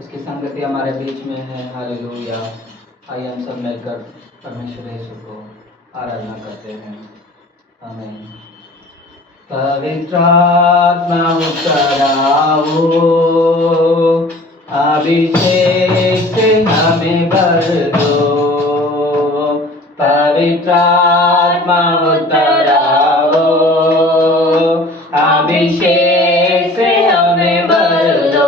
उसकी संगति हमारे बीच में है। हालेलुया। आइए हम सब मिलकर परमेश्वर यीशु को आराधना करते हैं। आमीन। पवित्र आत्मा उतर आओ, अभिषेक से हमें भर दो। पवित्र आत्मा उतर आओ, अभिषेक से हमें भर दो।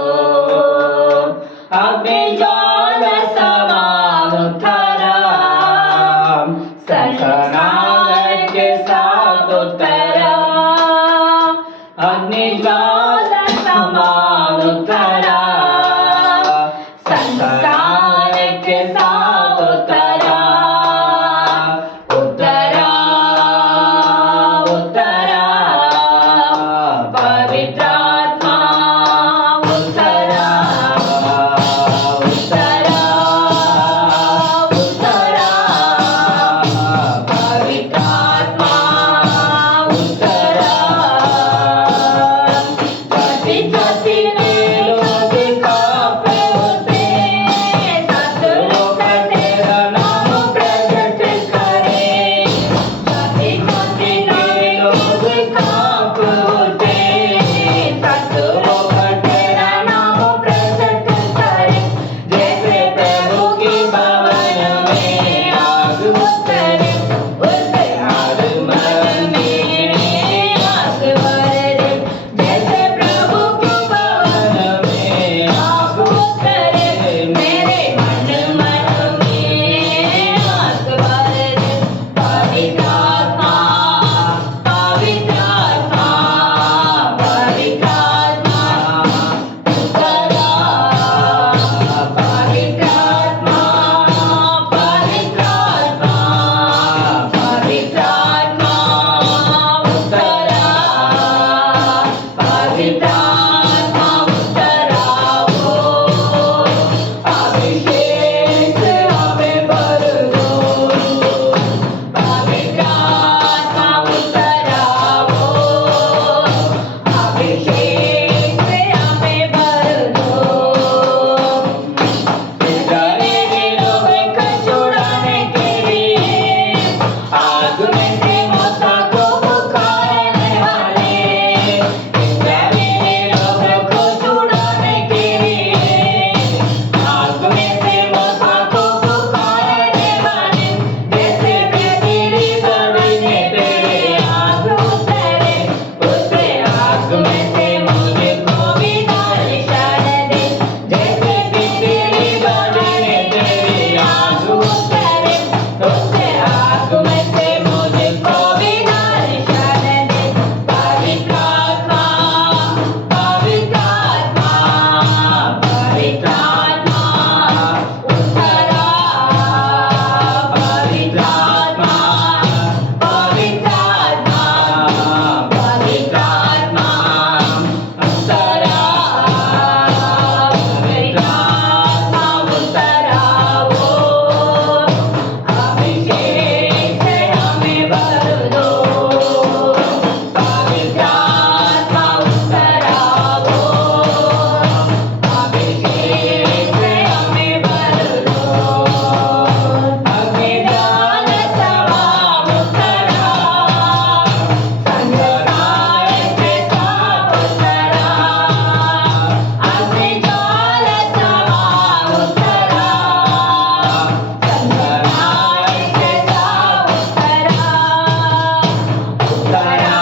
अपने ज्वाल समान उतरा, सनसनाहट के साथ उतरा। अपने ज्वाल समान उतरा, सनसनाहट के साथ उतरा। उतरा उतरा पवित्र आत्मा उतरा। उतरा उतरा पवित्र आत्मा उतरा। जति जति लोग कांपे उठे, सतलोक तेरा नाम प्रकट करे। जति जति लोग कांप उठे, सतलोक तेरा नाम प्रकट करे। जैसे प्रभु के भवन में आग उतरे, उसे आग मन में आग भरे। जैसे प्रभु के भवन में आग उतरे, मेरे मन में आग भरे। पवित्र आत्मा पवित्र आत्मा पवित्र आत्मा उतरा। पवित्र आत्मा पवित्र आत्मा पवित्र आत्मा उतरा। पवित्र आत्मा उतराओ, अभिषेक से हमें भर दो। पवित्र आत्मा उतराओ, अभिषेक से हमें भर दो। इस्राएली लोग को छुड़ाने के लिए आग में से मूसा को पुकारने वाले। इस्राएली लोग को छुड़ाने के लिए आग में से मूसा को पुकारने वाले। जैसे तेरी जमीन तेरे आग उतरे, उसे आग में से मुझको भी दर्शन दे। जैसे तेरी जमीन तेरे आग उतरे, उसे आग में से मुझको भी दर्शन दे। पवित्र आत्मा पवित्र आत्मा पवित्र आत्मा उतरा। पवित्र आत्मा पवित्र आत्मा पवित्र आत्मा उतरा। पवित्र आत्मा उतराओ, अभिषेक से हमें भर दो। पवित्र आत्मा उतराओ, अभिषेक से हमें भर दो। अपने ज्ञान समान उतरा, संस्कार के साथ उतरा। अपने ज्ञान समान उतरा, संस्कार के साथ उतरा। उतरा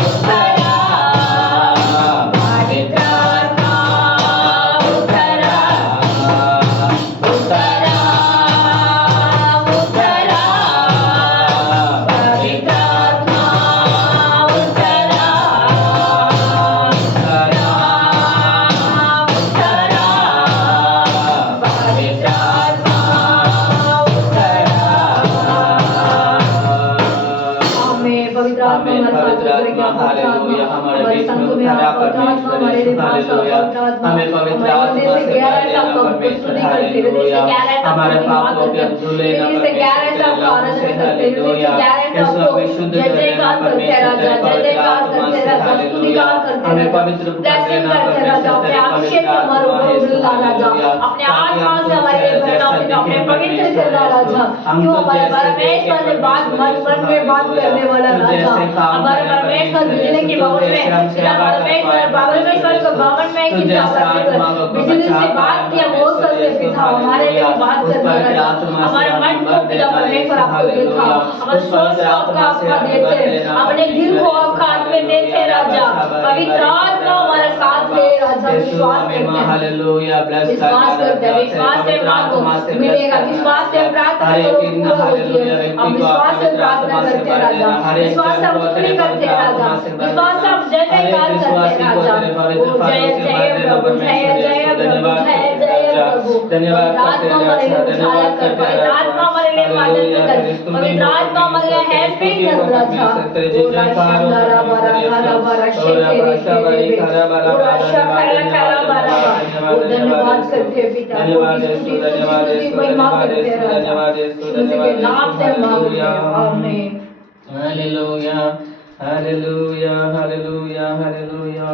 उतरा पवित्र आत्मा उतरा। उतरा उतरा पवित्र आत्मा उतरा। उतरा उतरा पवित्र आत्मा उतरा। हमें पवित्र आत्मा आमीन। हमारे साथ पवित्र उतरे, आत्मा हालेलुया हमारे हमारे बीच में संतों में उतरा आपका आत्मा, परमेश्वर हमारे यीशु पास आपका हालेलुया। आत्मा, हमें पवित्र हमारे आत्मा से से गहरा भर ऐसा देना आपको परमेश्वर स्तुति करते रहते, हालेलुया। इससे गहरा ऐसा हमारे आपको पापों धन्यवाद के करते धुले हैं, ना इससे गहरा ऐसा आपका आराधना करते हैं, हृदय से गहराई से आपको जय जयकार करते हैं राजा, जय जयकार करते हैं राजा, स्तुतिगान करते हैं राजा, ब्लेसिंग करते हैं राजा, अपने अभिषेक के हमारे ऊपर मिलना राजा, अपने आत्मा से हमारे लिए भरना पिता, अपने पवित्र करना राजा, क्यों हमारे परमेश्वर ने बात मन में बात करने वाला राजा, हमारे परमेश्वर बिजली की भवन में पिता, परमेश्वर को भवन में की बिजली से बात किया मोसेस से पिता, हमारे लिए बात करना राजा, हमारे मन को पिता परमेश्वर आपको देखा, हमारे सोच को आपका देते, अपने दिल को आपका हाथ में देते राजा, पवित्र आत्मा हमारे साथ ले राजा, विश्वास करते हैं, विश्वास करते हैं, विश्वास से मांगो मिलेगा, विश्वास से प्रार्थना करो पूरा होती है, हम विश्वास से प्रार्थना करते हैं राजा, विश्वास से हम स्तुति करते हैं राजा, विश्वास से हम जय जयकार करते हैं राजा, ओ जय जय प्रभु, जय जय प्रभु, जय जय प्रभु, धन्यवाद आत्मा हमारे लिए उछाला कर, पवित्र आत्मा हमारे लिए मदद कर, पवित्र आत्मा हमारे लिए हेल्पिंग कर राजा, ओ राशा बारा बारा बारा शेखेरे शेखेरे, ओ राशा खरा खरा बारा बारा, ओ धन्यवाद करते हैं पिता, स्तुति महिमा करते हैं राजा, उसके नाम से मांगते हैं, आमीन। Hallelujah hallelujah hallelujah hallelujah.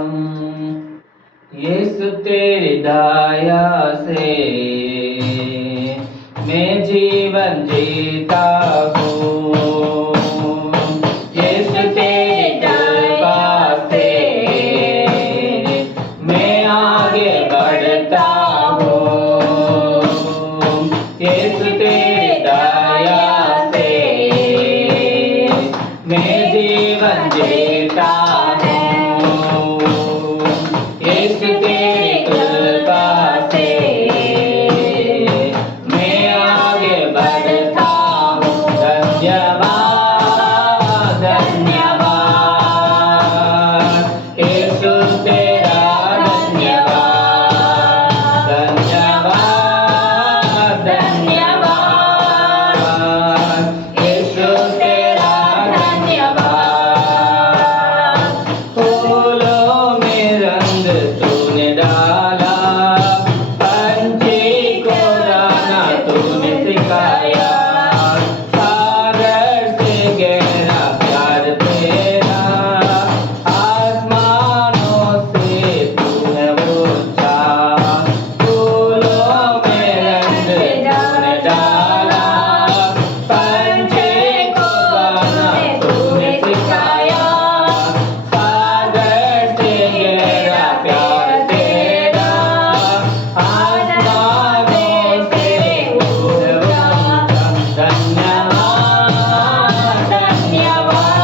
Yeshu तेरी दया से मैं जीवन जीता हूँ, यीशु तेरी कृपा से मैं आगे बढ़ता हूँ, यीशु तेरी दया से मैं जीवन जीता हूँ, यीशु तेरी कृपा से मैं आगे बढ़ता हूँ। धन्यवाद धन्यवाद यीशु तेरा धन्यवाद, धन्यवाद धन्यवाद यीशु तेरा धन्यवाद। फूलों में रंग तूने डाला, पंछी को गाना तूने सिखाया, सागर से गहरा प्यार तेरा, आसमानों से तूने ऊंचा। फूलों में रंग तूने डाला, पंछी को गाना तूने सिखाया, सागर से गहरा प्यार तेरा, आसमानों से तूने ऊंचा। धन्यवाद धन्यवाद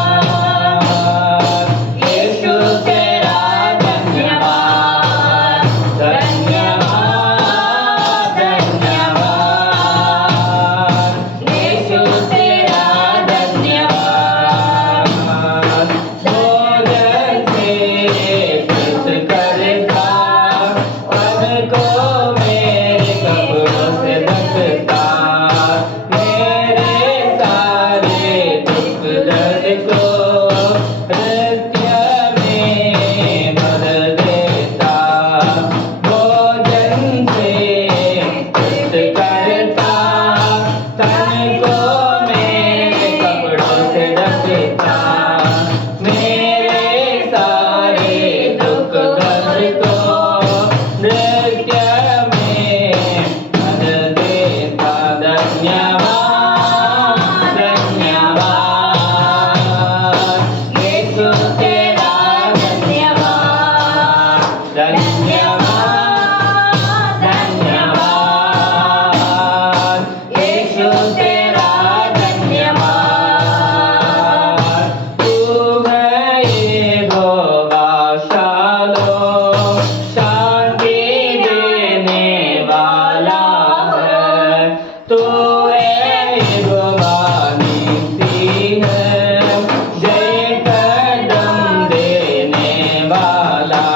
यीशु तेरा धन्यवाद, धन्यवाद धन्यवाद यीशु तेरा धन्यवाद। भोजन से कृत करता, मन को मेरे कपड़ों से ढकता, मेरे सारे दुख दर्द को नृत्य में बदल देता। भोजन से कृत करता, तन को मेरे कपड़ों से ढकता, मेरे सारे दुख दर्द को नृत्य में बदल देता। धन्यवाद धन्यवाद यीशु तेरा धन्यवाद, धन्यवाद धन्यवाद यीशु तेरा धन्यवाद। तू है यहोवा शालोम, शांति देने वाला है, तू है यहोवा नीति है, जय कदम देने वाला,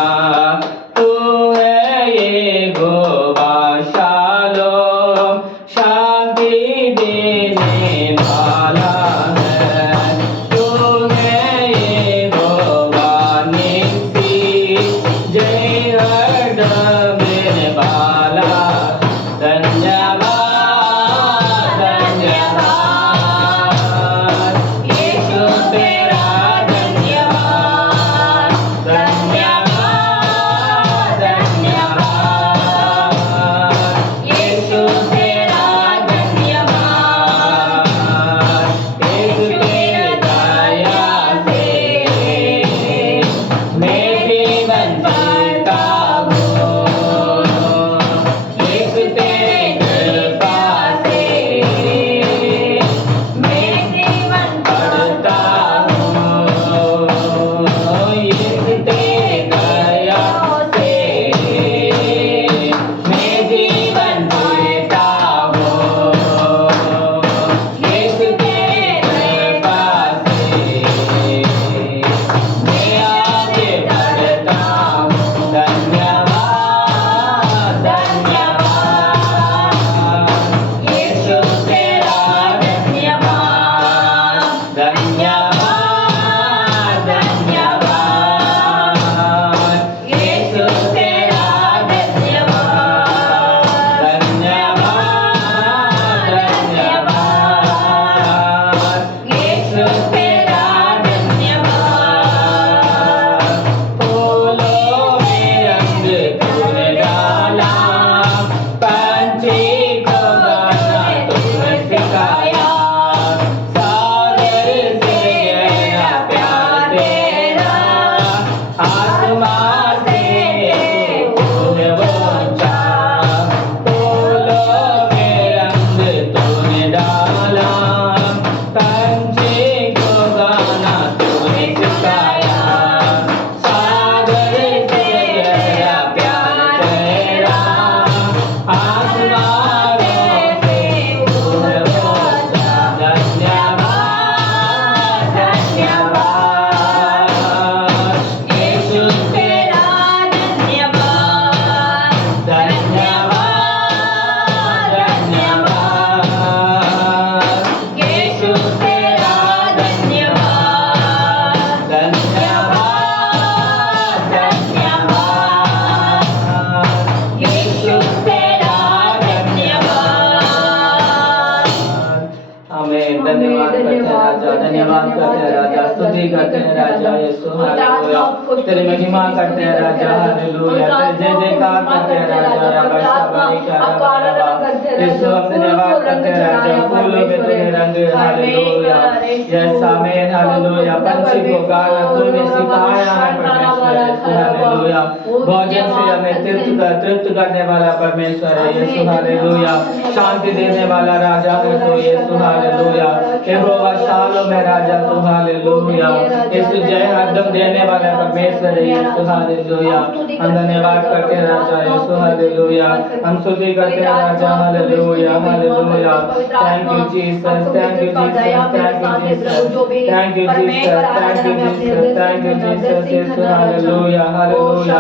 तू है यहोवा शालोम, शांति देने वाला है, तू है यहोवा नीति, जय कदम देने वाला। धन्यवाद धन्यवाद धन्यवाद करते हैं राजा, स्तुति करते हैं राजा यीशु हालेलुया। तेरी महिमा करते हैं राजा हालेलुया। तेरे जय जयकार करते हैं राजा रबा शबानी का रबा यीशु हम धन्यवाद करते हैं राजा, फूलों में तूने रंग हालेलुया। यस आमीन हालेलुया। पंछी को गाना तूने सिखाया है परमेश्वर यीशु हालेलुया। भोजन से हमें तृप्त करने वाला परमेश्वर है यीशु हालेलुया। शांति देने वाला राजा है तो यीशु हालेलुया। यहोवा शालोम है राजा तो हालेलुया। यीशु जय हरदम देने वाला परमेश्वर है यीशु हालेलुया। हम धन्यवाद करते हैं राजा यीशु हालेलुया। हम स्तुति करते हैं राजा hallelujah hallelujah. Thank you Jesus, thank you Jesus, thank you Jesus, thank you Jesus, thank you Jesus, thank you Jesus Yeshu hallelujah hallelujah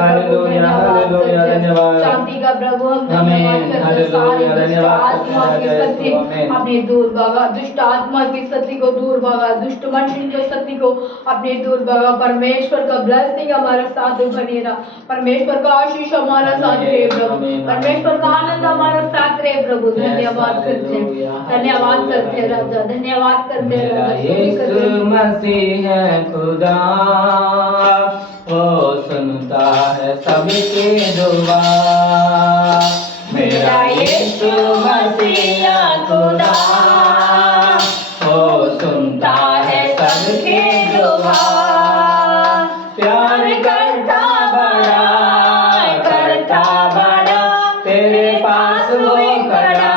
hallelujah hallelujah. धन्यवाद शांति का प्रभु हम आमीन हालेलुया। धन्यवाद आत्मा की शक्ति अपने दूर भगा, दुष्ट आत्मा की शक्ति को दूर भगा, दुष्ट मनुष्य की शक्ति को अपने दूर भगा। परमेश्वर का ब्लेसिंग हमारा साथ बने रहा, परमेश्वर का आशीष हमारा साथ रहे प्रभु, परमेश्वर का आनंद हमारा साथ रहे प्रभु। धन्यवाद करते हैं, धन्यवाद करते हैं राजा, धन्यवाद करते हैं राजा। यीशु मसीह है खुदा, वो सुनता है सबकी दुआ। मेरा यीशु मसीह खुदा, वो सुनता है सबकी दुआ। प्यार करता बड़ा तेरे पास वो खड़ा,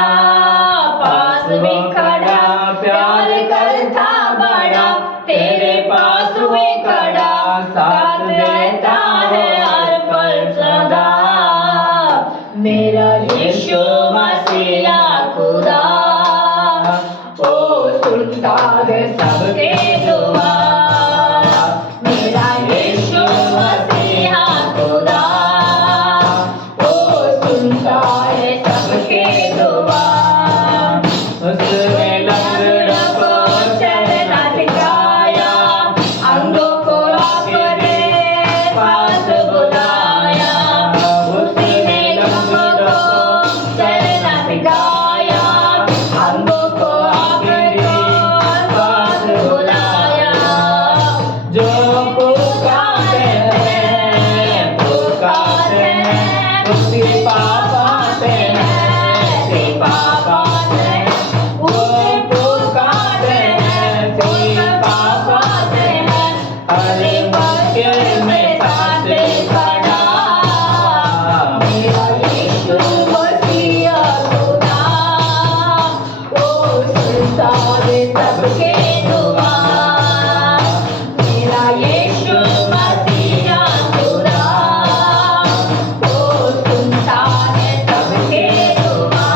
पास वो खड़ा। प्यार करता बड़ा तेरे पास वो खड़ा, साथ देता है हर पल सदा। मेरा यीशु मसीह खुदा, वो सुनता है सबके दुआ। मेरा यीशु मसीह खुदा, वो सुनता है सबके दुआ। उसने लंगड़ों को चलना सिखाया, अंगों को अपने पास बुलाया। उसने लंगड़ों को चलना सिखाया, अंगों को अपने पास बुलाया। जो पुकारते हैं उसी पापाते हैं, उसी पापाते हैं। वो पुकारते हैं उसी पापाते हैं, हर वाक्य में साथ खड़ा। मेरा यीशु मसीह खुदा, वो सुनता है सबके दुआ। मेरा यीशु मसीह खुदा, वो सुनता है सबके दुआ।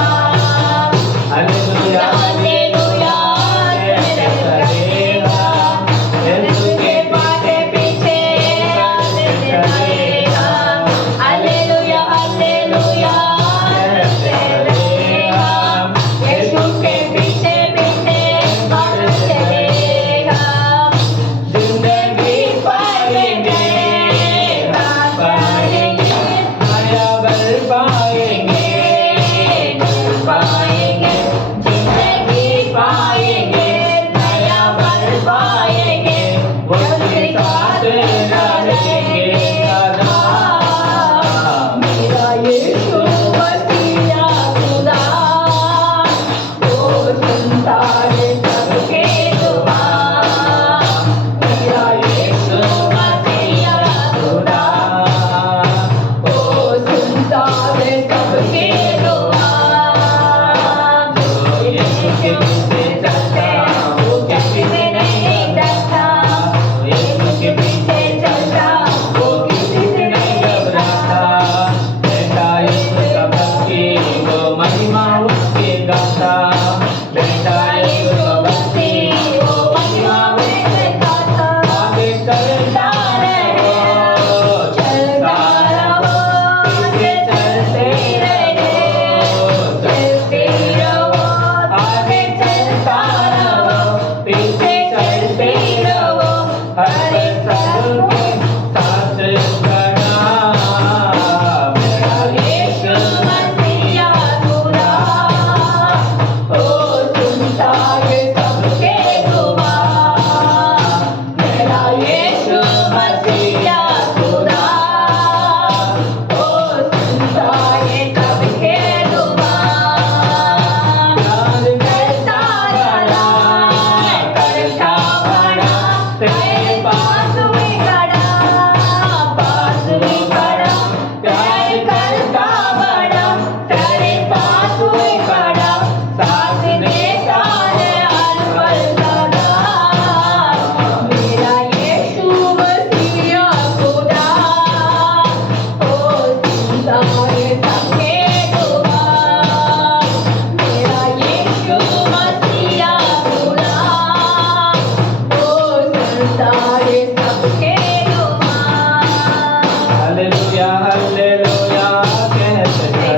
हालेलुया हालेलुया कहते चले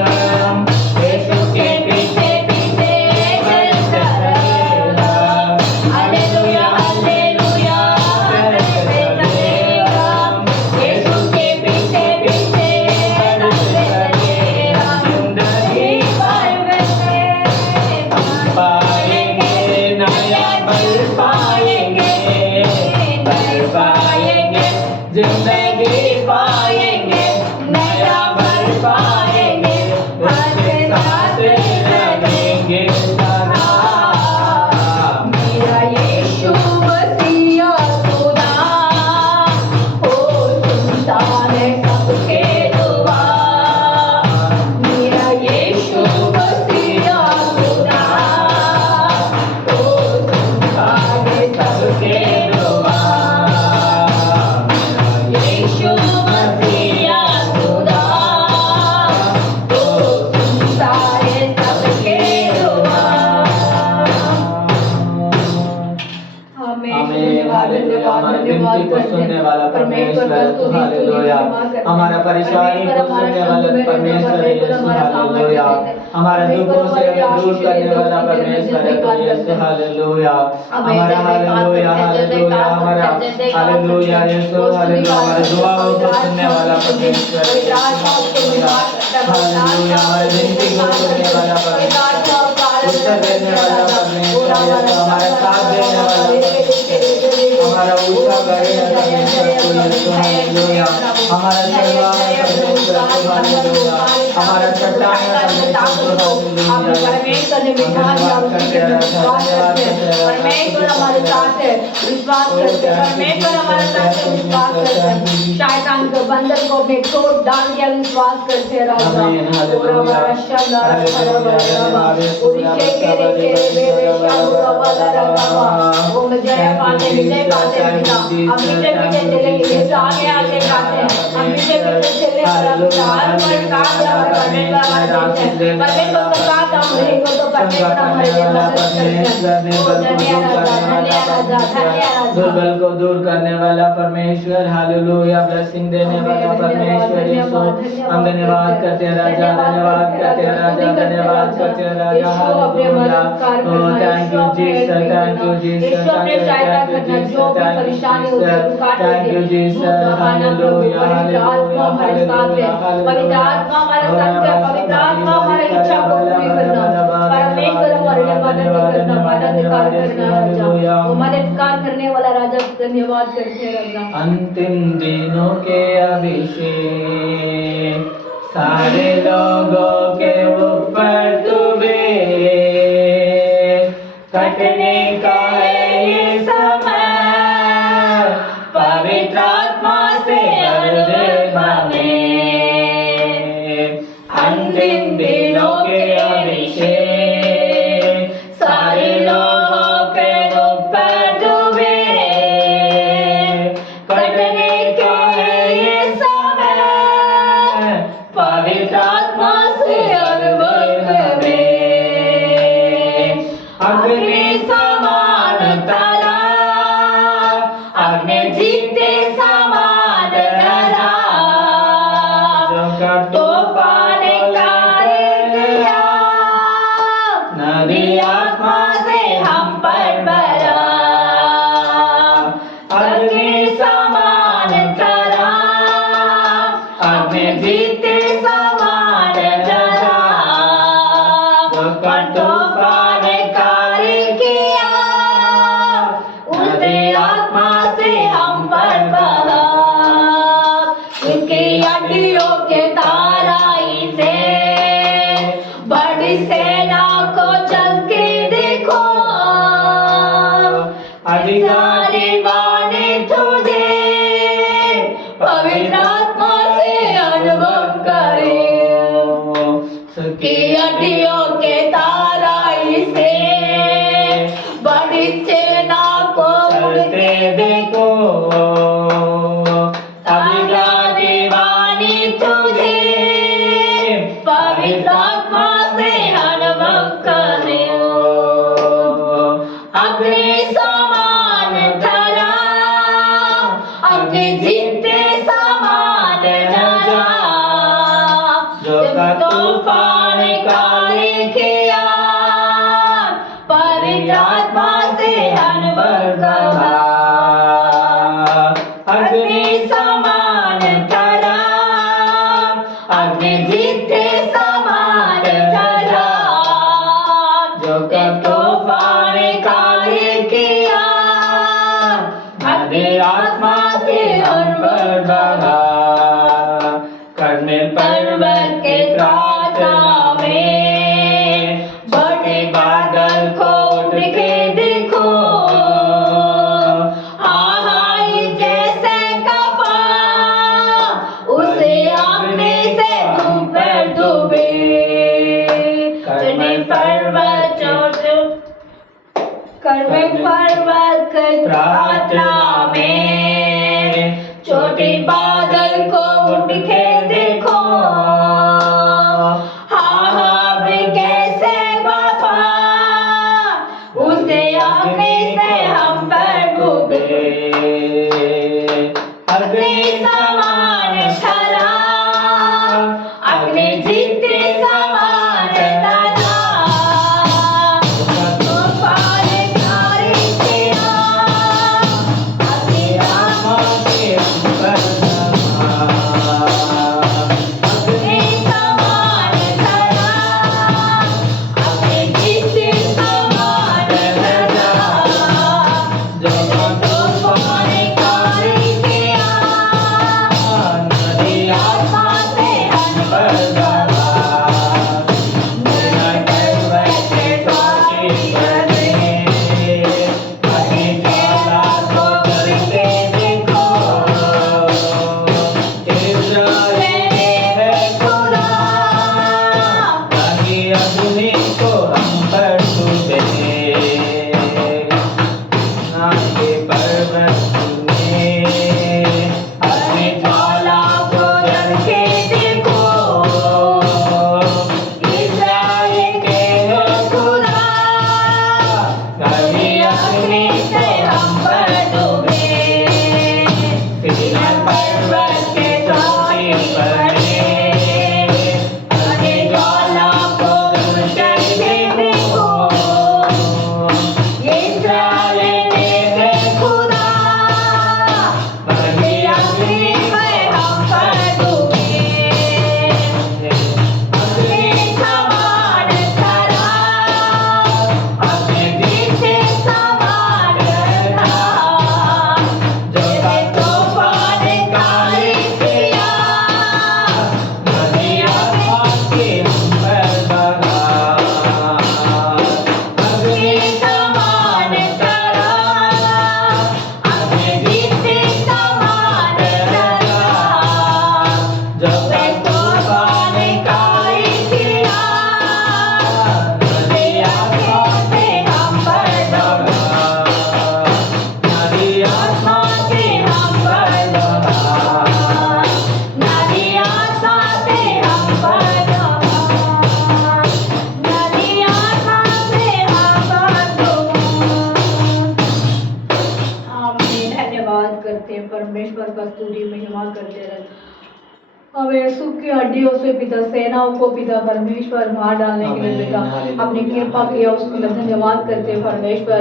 हम यीशु के पीछे पीछे चलते चले हम हालेलुया हालेलुया कहते चले हम यीशु के पीछे पीछे चलते चले हम जिंदगी भर पाएंगे नया बल पाएंगे जिंदगी पाएंगे नया बल पाएंगे उसके साथ लगेंगे सदा मेरा यीशु मसीहा खुदा ओ सुनता है सबके दुआ मेरा यीशु मसीहा खुदा ओ सुनता है सबके दुआ यीशु मसीहा खुदा तो सुनता है सबके दुआ विनती को सुनने वाला परमेश्वर हालेलुया हमारा परेशानी को सुनने वाला परमेश्वर यीशु हालेलुया हमारा दुखों से हमें दूर करने वाला परमेश्वर यीशु हालेलुया हमारा हालेलुया हालेलुया हमारा हालेलुया यीशु हालेलुया हमारे दुआओं को सुनने वाला परमेश्वर हालेलुया हमारे विनती को सुनने वाला परमेश्वर उत्तर देने वाला परमेश्वर हमारा साथ देने वाला हमारा ऊंचा करने वाला परमेश्वर हालेलुया हमारा चलवा परमेश्वर हालेलुया हमारा चट्टान परमेश्वर हमारे साथ है विश्वास करते परमेश्वर हमारे साथ है विश्वास करते शैतान के बंधन को अपने तोड़ डाल दिया विश्वास करते राजा और हमारा शब्द जय पाते विजय पाते पिता हम पीछे पीछे चलेंगे यीशु आगे आगे जाते हैं हम पीछे पीछे चले हर पर काम या करने का परमेश्वर का साथ हम रहेंगे तो परमेश्वर हमारे लिए मदद करेगा दुर्बल को दूर करने वाला परमेश्वर हालेलुया ब्लेसिंग देने वाला परमेश्वर यीशु हम धन्यवाद करते हैं राजा धन्यवाद करते हैं राजा धन्यवाद करते हैं राजा hallelujah oh thank you Jesus thank you Jesus thank you Jesus hallelujah hallelujah पवित्र आत्मा हमारे साथ है पवित्र आत्मा हमारी इच्छा को पूरी करना परमेश्वर हमारे लिए मददगार करना राजा वो मददगार करने वाला राजा धन्यवाद करते हैं राजा अंतिम दिनों के अभिषेक सारे लोगों के ऊपर तुम्हें कटने का है ये समय पवित्र आत्मा से अर्ध हमें अंतिम दिनों के अभिषेक सारे लोगों के ऊपर तुम्हें कटने का है ये समय पवित्र आत्मा से अर्ध हमें अग्नि समान तारा अग्नि जीते समान धरा तूफान कार्य किया नदी आत्मा से हम पर बरा अग्नि समान तारा अग्नि जीते समान धरा तूफान कार्य किया उसने आत्मा से हम पर बहा उसकी हड्डियों के ताराई से बड़ी सेना को चल के देखो अधिकारी माने तुझे पवित्र आत्मा से अनुभव करे उसकी हड्डियों के ताराई से बड़ी सेना को उड़ते देखो दीवानी तुझे पवित्र आत्मा से अनुभव करे अग्नि समान धरा अग्नि जीते समान तूफान काले किया, पवित्र आत्मा से अनबर कहा, अग्नि समान चला, अग्नि जीते समान चला, जो कि तूफान काले किया, अग्नि आत्मा से अनबर बहा, कर्मेल पर्वत के प्रार्थना में बड़े बादल को उठ के देखो, आहाई जैसे कपा, उसे अपने से तुम पर डूबे, कर्मेल पर्वत के प्रार्थना में छोटे बादल को उठ के देखो, हाँ वे कैसे वफा, उसे अपने से हम पर डूबे, अग्नि समान चला, अग्नि जीते समान चला, तूफान काले किया, अग्नि आत्मा से अनबर बहा, अग्नि समान चला, अग्नि जीते समान चला, जो तूफान काले किया, अग्नि आत्मा से अनबर बहा, मेरा पर्वत के स्वामी बने, अग्नि ज्वाला को जलते देखो, इस्राएल है खुदा, ताकि अग्नि को हम पर डूबे, नाके पर्वत में अग्नि ज्वाला को जलते देखो, इस्राएल के है खुदा, ताकि अग्नि से हम पर डूबे, सीनाई पर्वत के चोटी बने, अग्नि ज्वाला को जलते देखो, इस्राएल के है खुदा, ताकि अग्नि से हम पर डूबे, अग्नि समान चला, अग्नि जीते समान चला, जो कि तूफान काले किया, अग्नि आत्मा से अनबर बहा, अग्नि समान चला, अग्नि जीते समान चला, जो कि तूफान काले किया, अग्नि आत्मा से हम पर बहा, नदी आत्मा से हम पर बहा, नदी आत्मा से हम पर बहा, नदी आत्मा से हम पर बहा। आमीन। धन्यवाद करते हैं परमेश्वर का, स्तुति महिमा करते रहते, हमें सुख की हड्डियों से पिता, सेनाओं को पिता परमेश्वर मार डालने के लिए पिता अपनी कृपा किया, उसके लिए धन्यवाद करते हैं परमेश्वर।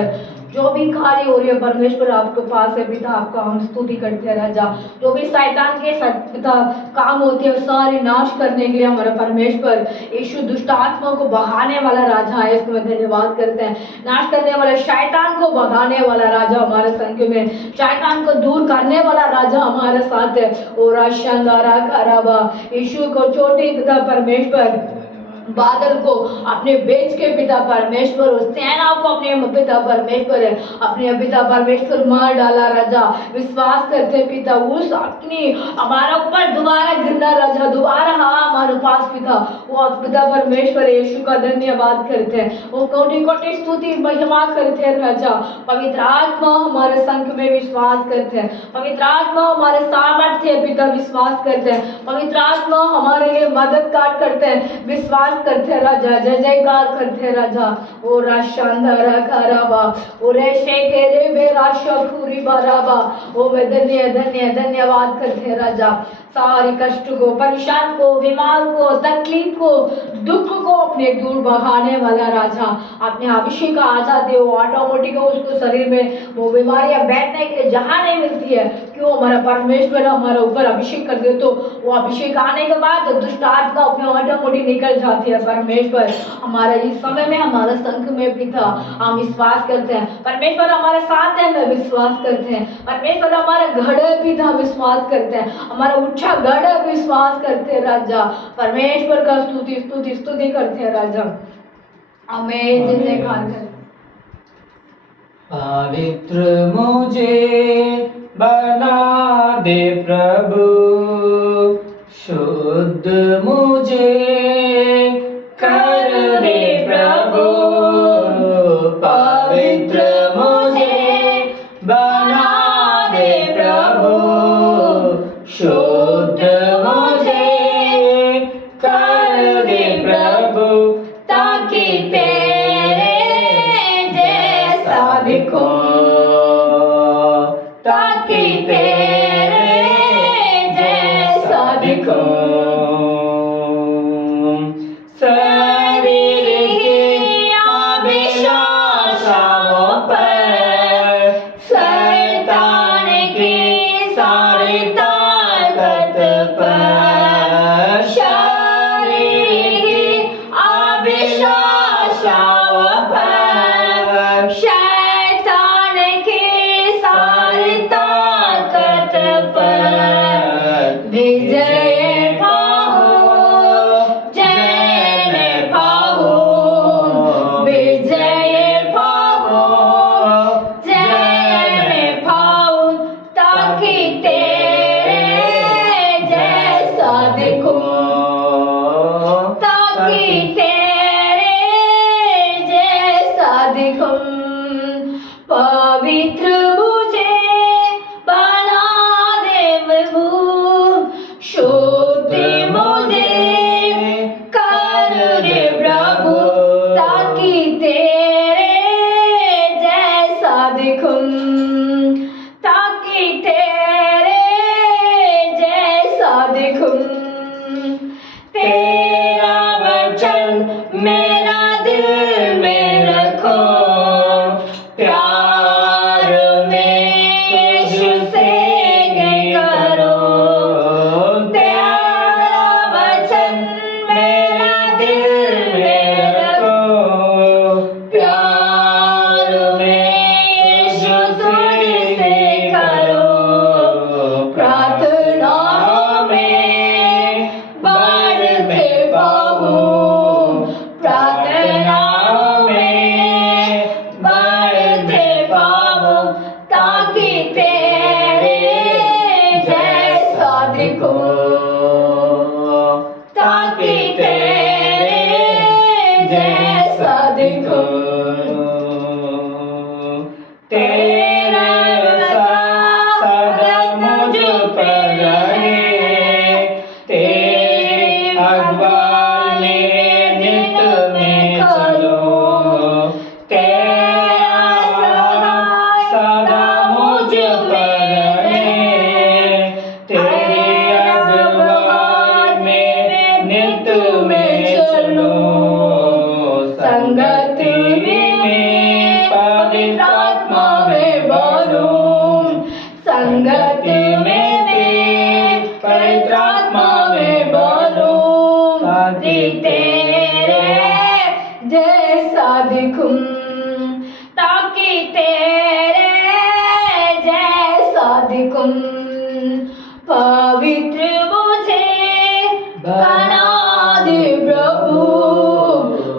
जो भी कार्य हो रही है परमेश्वर आपके पास है पिता, आपका हम स्तुति करते हैं राजा। जो भी शैतान के साथ पिता काम होते हैं सारे नाश करने के लिए हमारा परमेश्वर यीशु दुष्ट आत्मा को भगाने वाला राजा है, इसको मैं धन्यवाद करते हैं। नाश करने वाला शैतान को भगाने वाला राजा हमारे संग में, शैतान को दूर करने वाला राजा हमारे साथ है। और शानदारा खराबा यीशु को छोटे पिता परमेश्वर बादल को अपने बेच के पिता परमेश्वर, उस सेनाओं को अपने पिता परमेश्वर है अपने पिता परमेश्वर मार डाला राजा। विश्वास करते पिता उस अग्नि हमारा ऊपर दोबारा गिरना राजा, दोबारा हाँ हमारे पास पिता वो पिता परमेश्वर यीशु का धन्यवाद करते हैं, वो कोटि कोटि स्तुति महिमा करते हैं राजा। पवित्र आत्मा हमारे संघ में विश्वास करते हैं, पवित्र आत्मा हमारे सामर्थ्य पिता विश्वास करते हैं, पवित्र आत्मा हमारे लिए मददगार करते हैं, विश्वास करते हैं राजा, जय जयकार करते हैं राजा। ओ राशांधारा खराबा ओ रेशे के रे बे राशा पूरी बराबा ओ मैं धन्यवाद करते हैं राजा। सारे कष्ट को, परेशान को, बीमार को, तकलीफ को, दुख को अपने दूर भगाने वाला राजा, अपने अभिषेक का आजाद दे, वो ऑटोमेटिक उसको शरीर में वो बीमारियां बैठने के लिए जहाँ नहीं मिलती है, क्यों हमारा परमेश्वर हमारे ऊपर अभिषेक कर दे, तो वो अभिषेक आने के बाद दुष्ट आत्मा अपने ऑटोमेटिक निकल जाती है। परमेश्वर हमारा इस समय में हमारा संघ में भी था, हम विश्वास करते हैं परमेश्वर हमारे साथ है, में विश्वास करते हैं परमेश्वर हमारे घड़े भी था, विश्वास करते हैं हमारा उच्छा घड़े विश्वास करते हैं राजा, परमेश्वर का स्तुति स्तुति स्तुति करते हैं राजा। हमें जय जयकार कर। पवित्र मुझे बना दे प्रभु, शुद्ध मुझे कर दे प्रभु, पवित्र मुझे बना दे प्रभु, शुद्ध मुझे कर दे प्रभु, ताकि तेरे जैसा दिखूं, ताकि तेरे जैसा दिखूं। शरीर की अभिलाषाओं पर, शैतान की सारी ताकत पर, शरीर की अभिलाषाओं पर, शैतान की सारी ताकत पर विजय पाऊं, जय मैं पाऊं, विजय पाऊं, जय मैं पाऊं, ताकि तेरे जैसा दिखूं, ताकि तेरे जैसा दिखूं। पवित्र मुझे बना दे प्रभु, शुद्ध मुझे कर दे प्रभु, ताकि तेरे जैसा दिखूं, ताकि तेरे जैसा दिखूं। तेरा वचन मेरा दिल में रखो, प्यार में यीशु से करो, तेरा वचन मेरा दिल में रखो, प्यार में यीशु से करो, प्रार्थना में बढ़ते पाऊं, प्रार्थना में बढ़ते पाऊं, ताकि तेरे जैसा दिखूं, ताकि तेरे जैसा दिखूं। तेरा सदा मुझ पर रहे, तेरी अखबार में नित में चलो, तेरा सदा मुझ पर रहे, तेरी अखबार में नित में चलो, संगति में पवित्र आत्मा में भरूं, संगति में पवित्र आत्मा में भरूं, ताकि तेरे जैसा दिखूं, ताकि तेरे जैसा दिखूं। पवित्र मुझे बना दे प्रभु,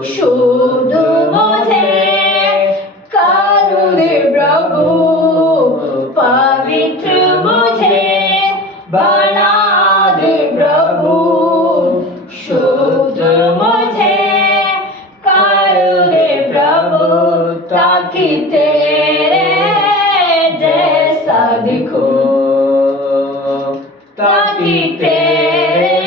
शुद्ध मुझे कर दे प्रभु, पवित्र मुझे बना दे प्रभु, शुद्ध मुझे कर दे प्रभु, ताकि तेरे जैसा दिखूं, ताकि तेरे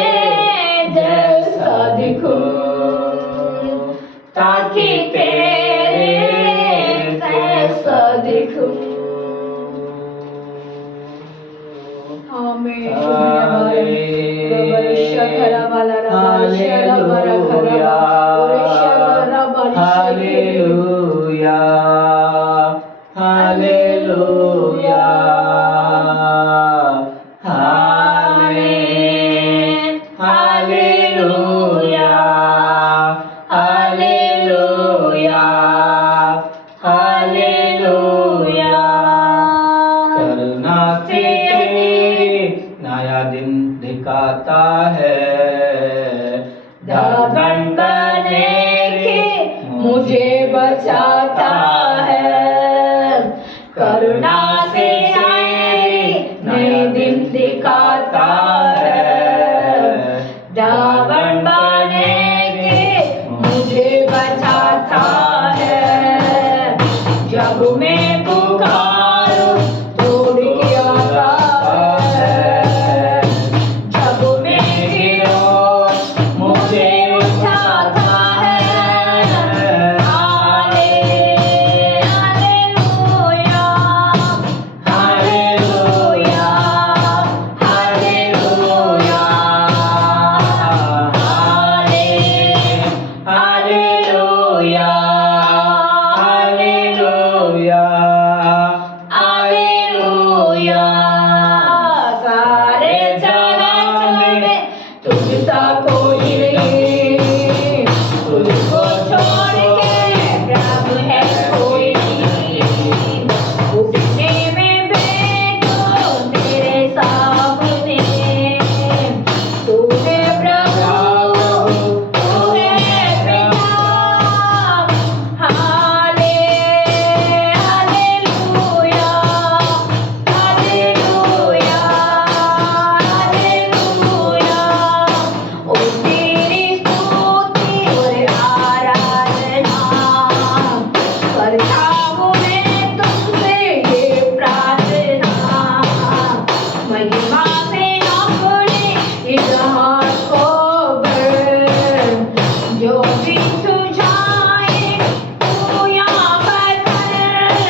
रावण बने के मुझे बचाता है। जब मैं पुकारूं तोड़ के आता है। जब मैं गिरूं मुझे उठाता है। Hallelujah, hallelujah, hallelujah, hallelujah, hallelujah. सारे जगत में तुझसा कोई नहीं, तुझको छोड़ के प्रभु है कोई नहीं। उठने में बैठो तेरे सामने, तू है प्रभु, तू है पिता। Hallelujah, hallelujah, hallelujah. ओ तेरी स्तुति और आराधना करता हूँ मैं तुझसे ये प्रार्थना। महिमा से अपने इतिहास को भर, जो भी सुझाए तू यहाँ पर कर।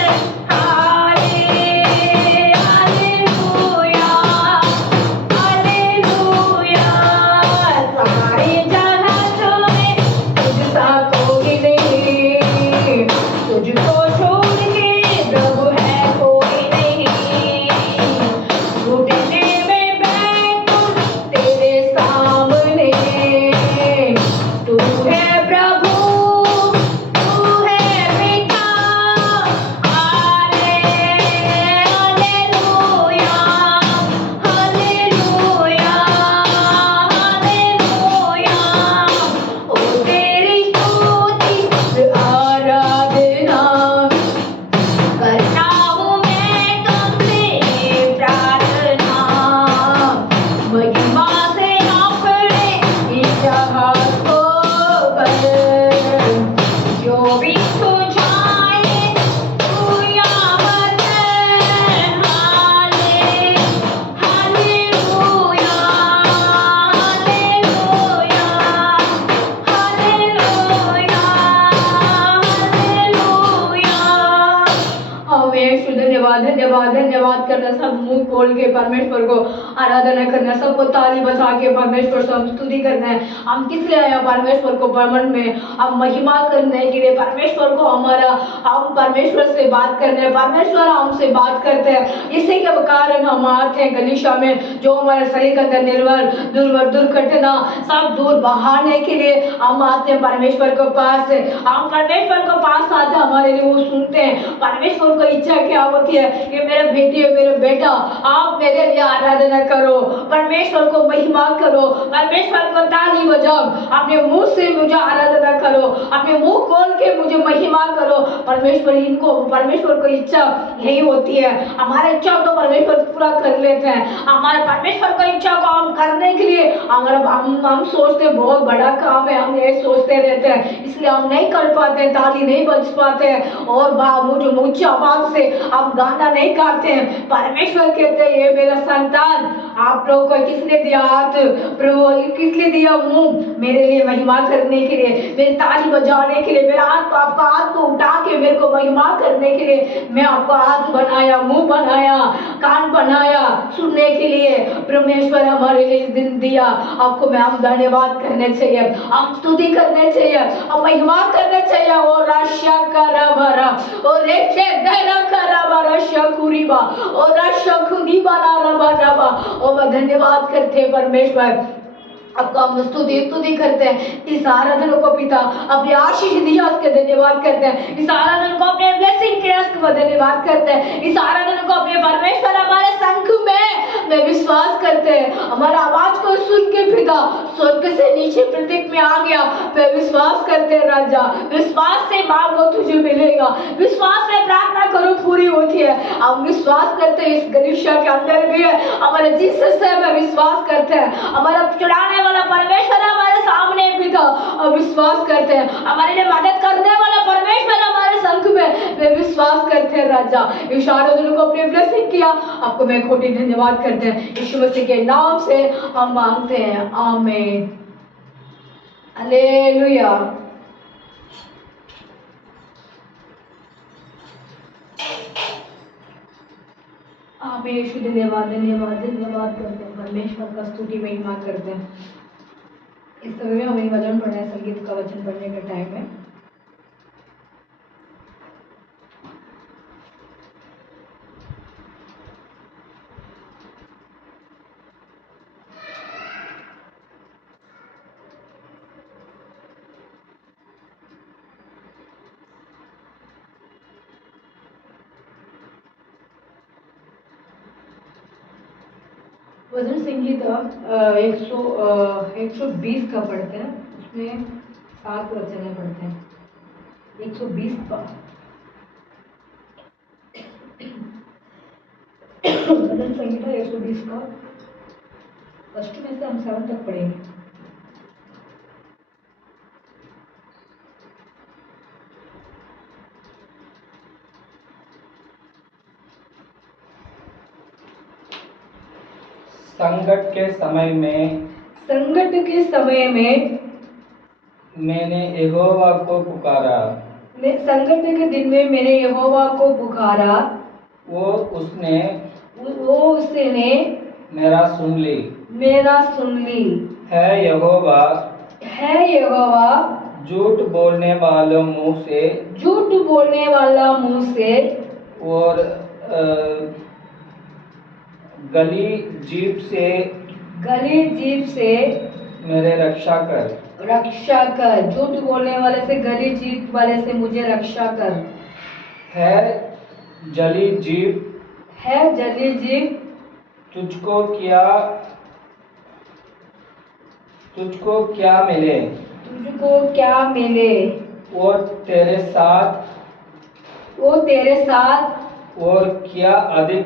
Hallelujah, hallelujah. सारे जहां में तुझसा कोई नहीं, तुझको छोड़ के प्रभु है कोई नहीं। घुटने में बैठूं तेरे सामने, तू है प्रभु, तू है पिता। Hallelujah, hallelujah, hallelujah. ओ तेरी स्तुति आराधना करता हूँ मैं तुझसे प्रार्थना। महिमा से अपने इतिहास को भर, जो भी सुझाए तू यहाँ पर कर। Hallelujah, hallelujah, hallelujah, hallelujah. हमें यीशु धन्यवाद, धन्यवाद, धन्यवाद करना। सब मुंह खोल के परमेश्वर को आराधना करना, सबको ताली बजा के परमेश्वर से हम स्तुति करना है। हम किस लिए आए परमेश्वर को भ्रमण में? हम महिमा करने के लिए परमेश्वर को हम परमेश्वर से बात करने हैं। परमेश्वर हमसे बात करते हैं, इसी के कारण हम आते हैं गलीशा में। जो हमारे शरीर के अंदर निर्वल दुर्घटना सब दूर बहाने के लिए हम आते हैं परमेश्वर के पास। हम परमेश्वर के पास आते हैं, हमारे लिए वो सुनते हैं। परमेश्वर को इच्छा क्या होती है कि मेरे बेटी और मेरे बेटा आप मेरे लिए आराधना करो, परमेश्वर को महिमा करो, परमेश्वर को ताली बजाओ, अपने मुंह से मुझे आराधना करो, अपने मुंह खोल के मुझे महिमा करो। परमेश्वर को इच्छा यही होती है। हमारे इच्छा को परमेश्वर पूरा कर लेते हैं। हमारे परमेश्वर को इच्छा को हम करने के लिए हम सोचते बहुत बड़ा काम है, हम ये सोचते रहते हैं, इसलिए हम नहीं कर पाते, ताली नहीं बज पाते और मुझे ऊंची आवाज से हम गाना नहीं गाते हैं। परमेश्वर कहते हैं ये मेरा संतान, आप लोगों को किसने दिया हाथ प्रभु, किसने दिया मुंह मेरे लिए महिमा करने के लिए, मेरी ताली बजाने के लिए, मेरा हाथ आपका हाथ को उठा के मेरे को महिमा करने के लिए मैं आपको हाथ बनाया, मुंह बनाया, कान बनाया सुनने के लिए। परमेश्वर हमारे लिए इस दिन दिया, आपको मैं हम धन्यवाद करने चाहिए, हम स्तुति करने चाहिए, हम महिमा करने चाहिए। ओ राशा करा भरा ओ रेचे दरा करा भरा शकुरीबा ओ राशा खुदी बना रबा रबा। ओ मैं धन्यवाद करते हैं परमेश्वर, आपका हम स्तुति करते हैं। इस आराधना को पिता अपने आशीष दिया उसके धन्यवाद करते हैं। इस आराधना को अपने ब्लेसिंग के उसको धन्यवाद करते हैं। इस आराधना को अपने परमेश्वर हमारे संघ में विश्वास करते हैं। हमारा आवाज को सुन के पिता स्वर्ग से नीचे पृथ्वी में आ गया, मैं विश्वास करते हैं राजा। विश्वास से मांगो तुझे मिलेगा, विश्वास से प्रार्थना करो पूरी होती है। हम विश्वास करते हैं इस गलीशा के अंदर भी है, हमारे जीसस से हमें विश्वास करते हैं, हमारा चुराने वाला परमेश्वर हमारे सामने भी था और विश्वास करते हैं, हमारे लिए मदद करने वाला परमेश्वर हमारे संग में वे विश्वास करते हैं। राजा इस आराधना को अपने ब्लेसिंग किया, आपको मैं कोटि धन्यवाद करते हैं। यीशु मसीह के नाम से हम मांगते हैं, आमीन, हालेलुया। आमीन। यीशु धन्यवाद धन्यवाद धन्यवाद करते हैं, परमेश्वर का स्तुति महिमा करते हैं। इस समय में हमें वचन पढ़ना है, संगीत का वचन पढ़ने का टाइम है। भजन संगीत 120 का पढ़ते हैं, उसमें 7 वचन पढ़ते हैं। 120 का भजन संगीत 120 का फर्स्ट में से हम 7 तक पढ़ेंगे। संकट के समय में मैंने यहोवा को पुकारा, संकट के दिन में मैंने यहोवा को पुकारा, वो उसने मेरा सुन ली। है यहोवा झूठ बोलने वाला मुंह से और गली जीभ से मेरे रक्षा कर। झूठ बोलने वाले से, गली जीभ वाले से मुझे रक्षा कर। है जली जीभ तुझको क्या मिले, वो तेरे साथ और क्या अधिक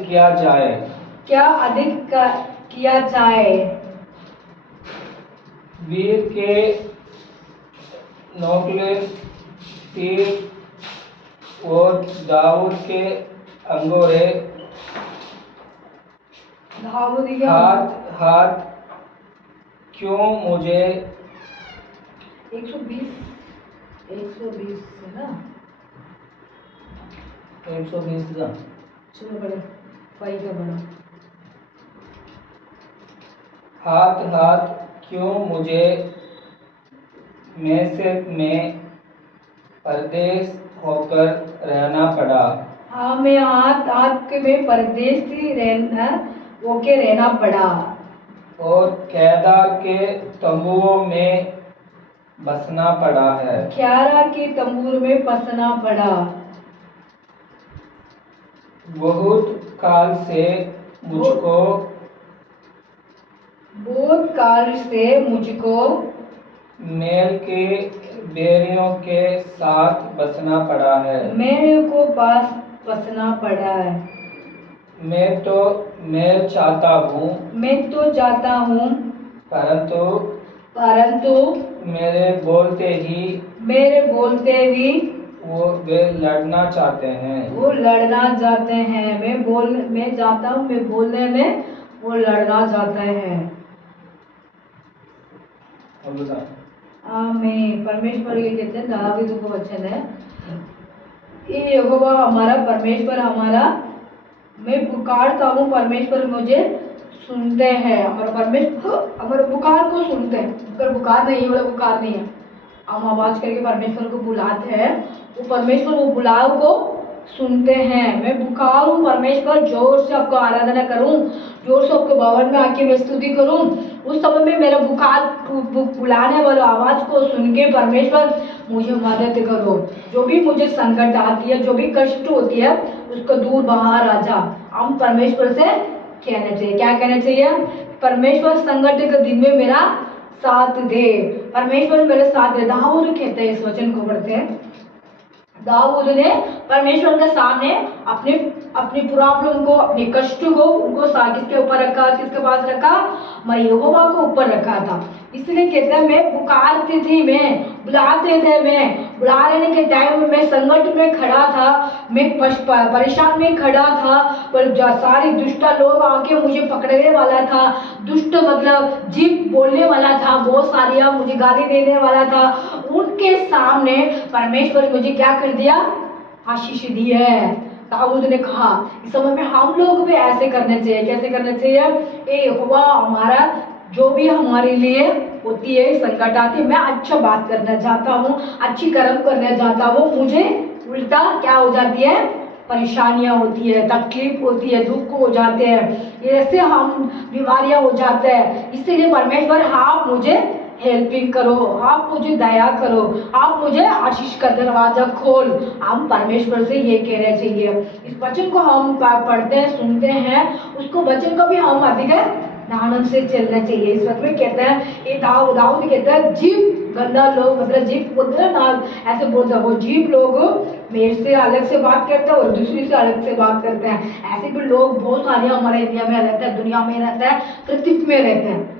किया जाए। वीर के नोकले तीर और दाऊद के अंगोरे हाथ क्यों मुझे 120 है ना, 120 का चलो बड़ा 5 का बड़ा हाथ क्यों मुझे में परदेश होकर रहना पड़ा। हाँ, मैं हाथ में परदेश रहना पड़ा और केदार के तंबुओं में बसना पड़ा है। क्यारा के तंबूर में बसना पड़ा। बहुत काल से मुझको मेल के बैरियों के साथ बसना पड़ा है। मेरे को पास बसना पड़ा है। मैं तो मेल चाहता हूँ परंतु मेरे बोलते ही वे लड़ना चाहते हैं। मैं जाता हूँ, मैं बोलने में वो लड़ना चाहते हैं। आमीन। परमेश्वर ये कहते हैं, दावीद को वचन है, ये यहोवा हमारा परमेश्वर हमारा, मैं पुकारता हूँ, परमेश्वर मुझे सुनते हैं। हमारा परमेश्वर हमारे पुकार को सुनते हैं। अगर पुकार नहीं है, वो पुकार नहीं है, हम आवाज करके परमेश्वर को बुलाते हैं, वो परमेश्वर वो बुलाव को सुनते हैं। मैं पुकारूं परमेश्वर, जोर से आपको आराधना करूं, जोर से आपके भवन में आके मैं स्तुति करूं, उस समय में मेरा बुलाने वाला आवाज को सुन के परमेश्वर मुझे मदद करो। जो भी मुझे संकट आती है, जो भी कष्ट होती है, उसको दूर बाहर आ जा। हम परमेश्वर से कहना चाहिए, क्या कहना चाहिए? परमेश्वर संकट के दिन में मेरा साथ दे, परमेश्वर मेरे साथ दे। दाऊद कहते हैं, इस वचन को पढ़ते हैं, दाऊद ने परमेश्वर के सामने अपने अपनी प्रॉब्लम को, अपने कष्ट को, उनको किसके ऊपर रखा, किसके पास रखा, मैं यहोवा को ऊपर रखा था। इसलिए कहते हैं मैं पुकारती थी, मैं बुलाते थे, मैं बुला लेने के टाइम में संकट में खड़ा था, मैं परेशान में खड़ा था, पर सारे दुष्ट लोग आके मुझे पकड़ने वाला था, दुष्ट मतलब जीप बोलने वाला था, बहुत सारी मुझे गाली देने वाला था, उनके सामने परमेश्वर मुझे क्या कर दिया, आशीष दी है। दाऊद ने कहा इस समय में हम लोग भी ऐसे करने चाहिए। कैसे करने चाहिए? ए यहोवा, हमारा जो भी हमारे लिए होती है संकट आती है, मैं अच्छा बात करना चाहता हूँ, अच्छी कर्म करना चाहता हूँ, मुझे उल्टा क्या हो जाती है, परेशानियां होती है, तकलीफ होती है, दुख हो जाते हैं, ऐसे हम बीमारियां हो जाते हैं। इसलिए परमेश्वर आप मुझे हेल्पिंग करो, आप मुझे दया करो, आप मुझे आशीष का दरवाजा खोल। हम परमेश्वर से ये कहना चाहिए। इस वचन को हम पढ़ते हैं, सुनते हैं, उसको वचन को भी हम अधिक ध्यान से चलना चाहिए। इस वक्त में कहते हैं ये दाऊद कहता है जीप गंदा लोग, मतलब जीप बोलते हैं ना, ऐसे बोलते हैं वो जीप लोग मेरे से अलग से बात करते हैं और दूसरी से अलग से बात करते हैं। ऐसे भी लोग बहुत सारे हमारे इंडिया में रहते हैं, दुनिया में रहते हैं, पृथ्वी में रहते हैं,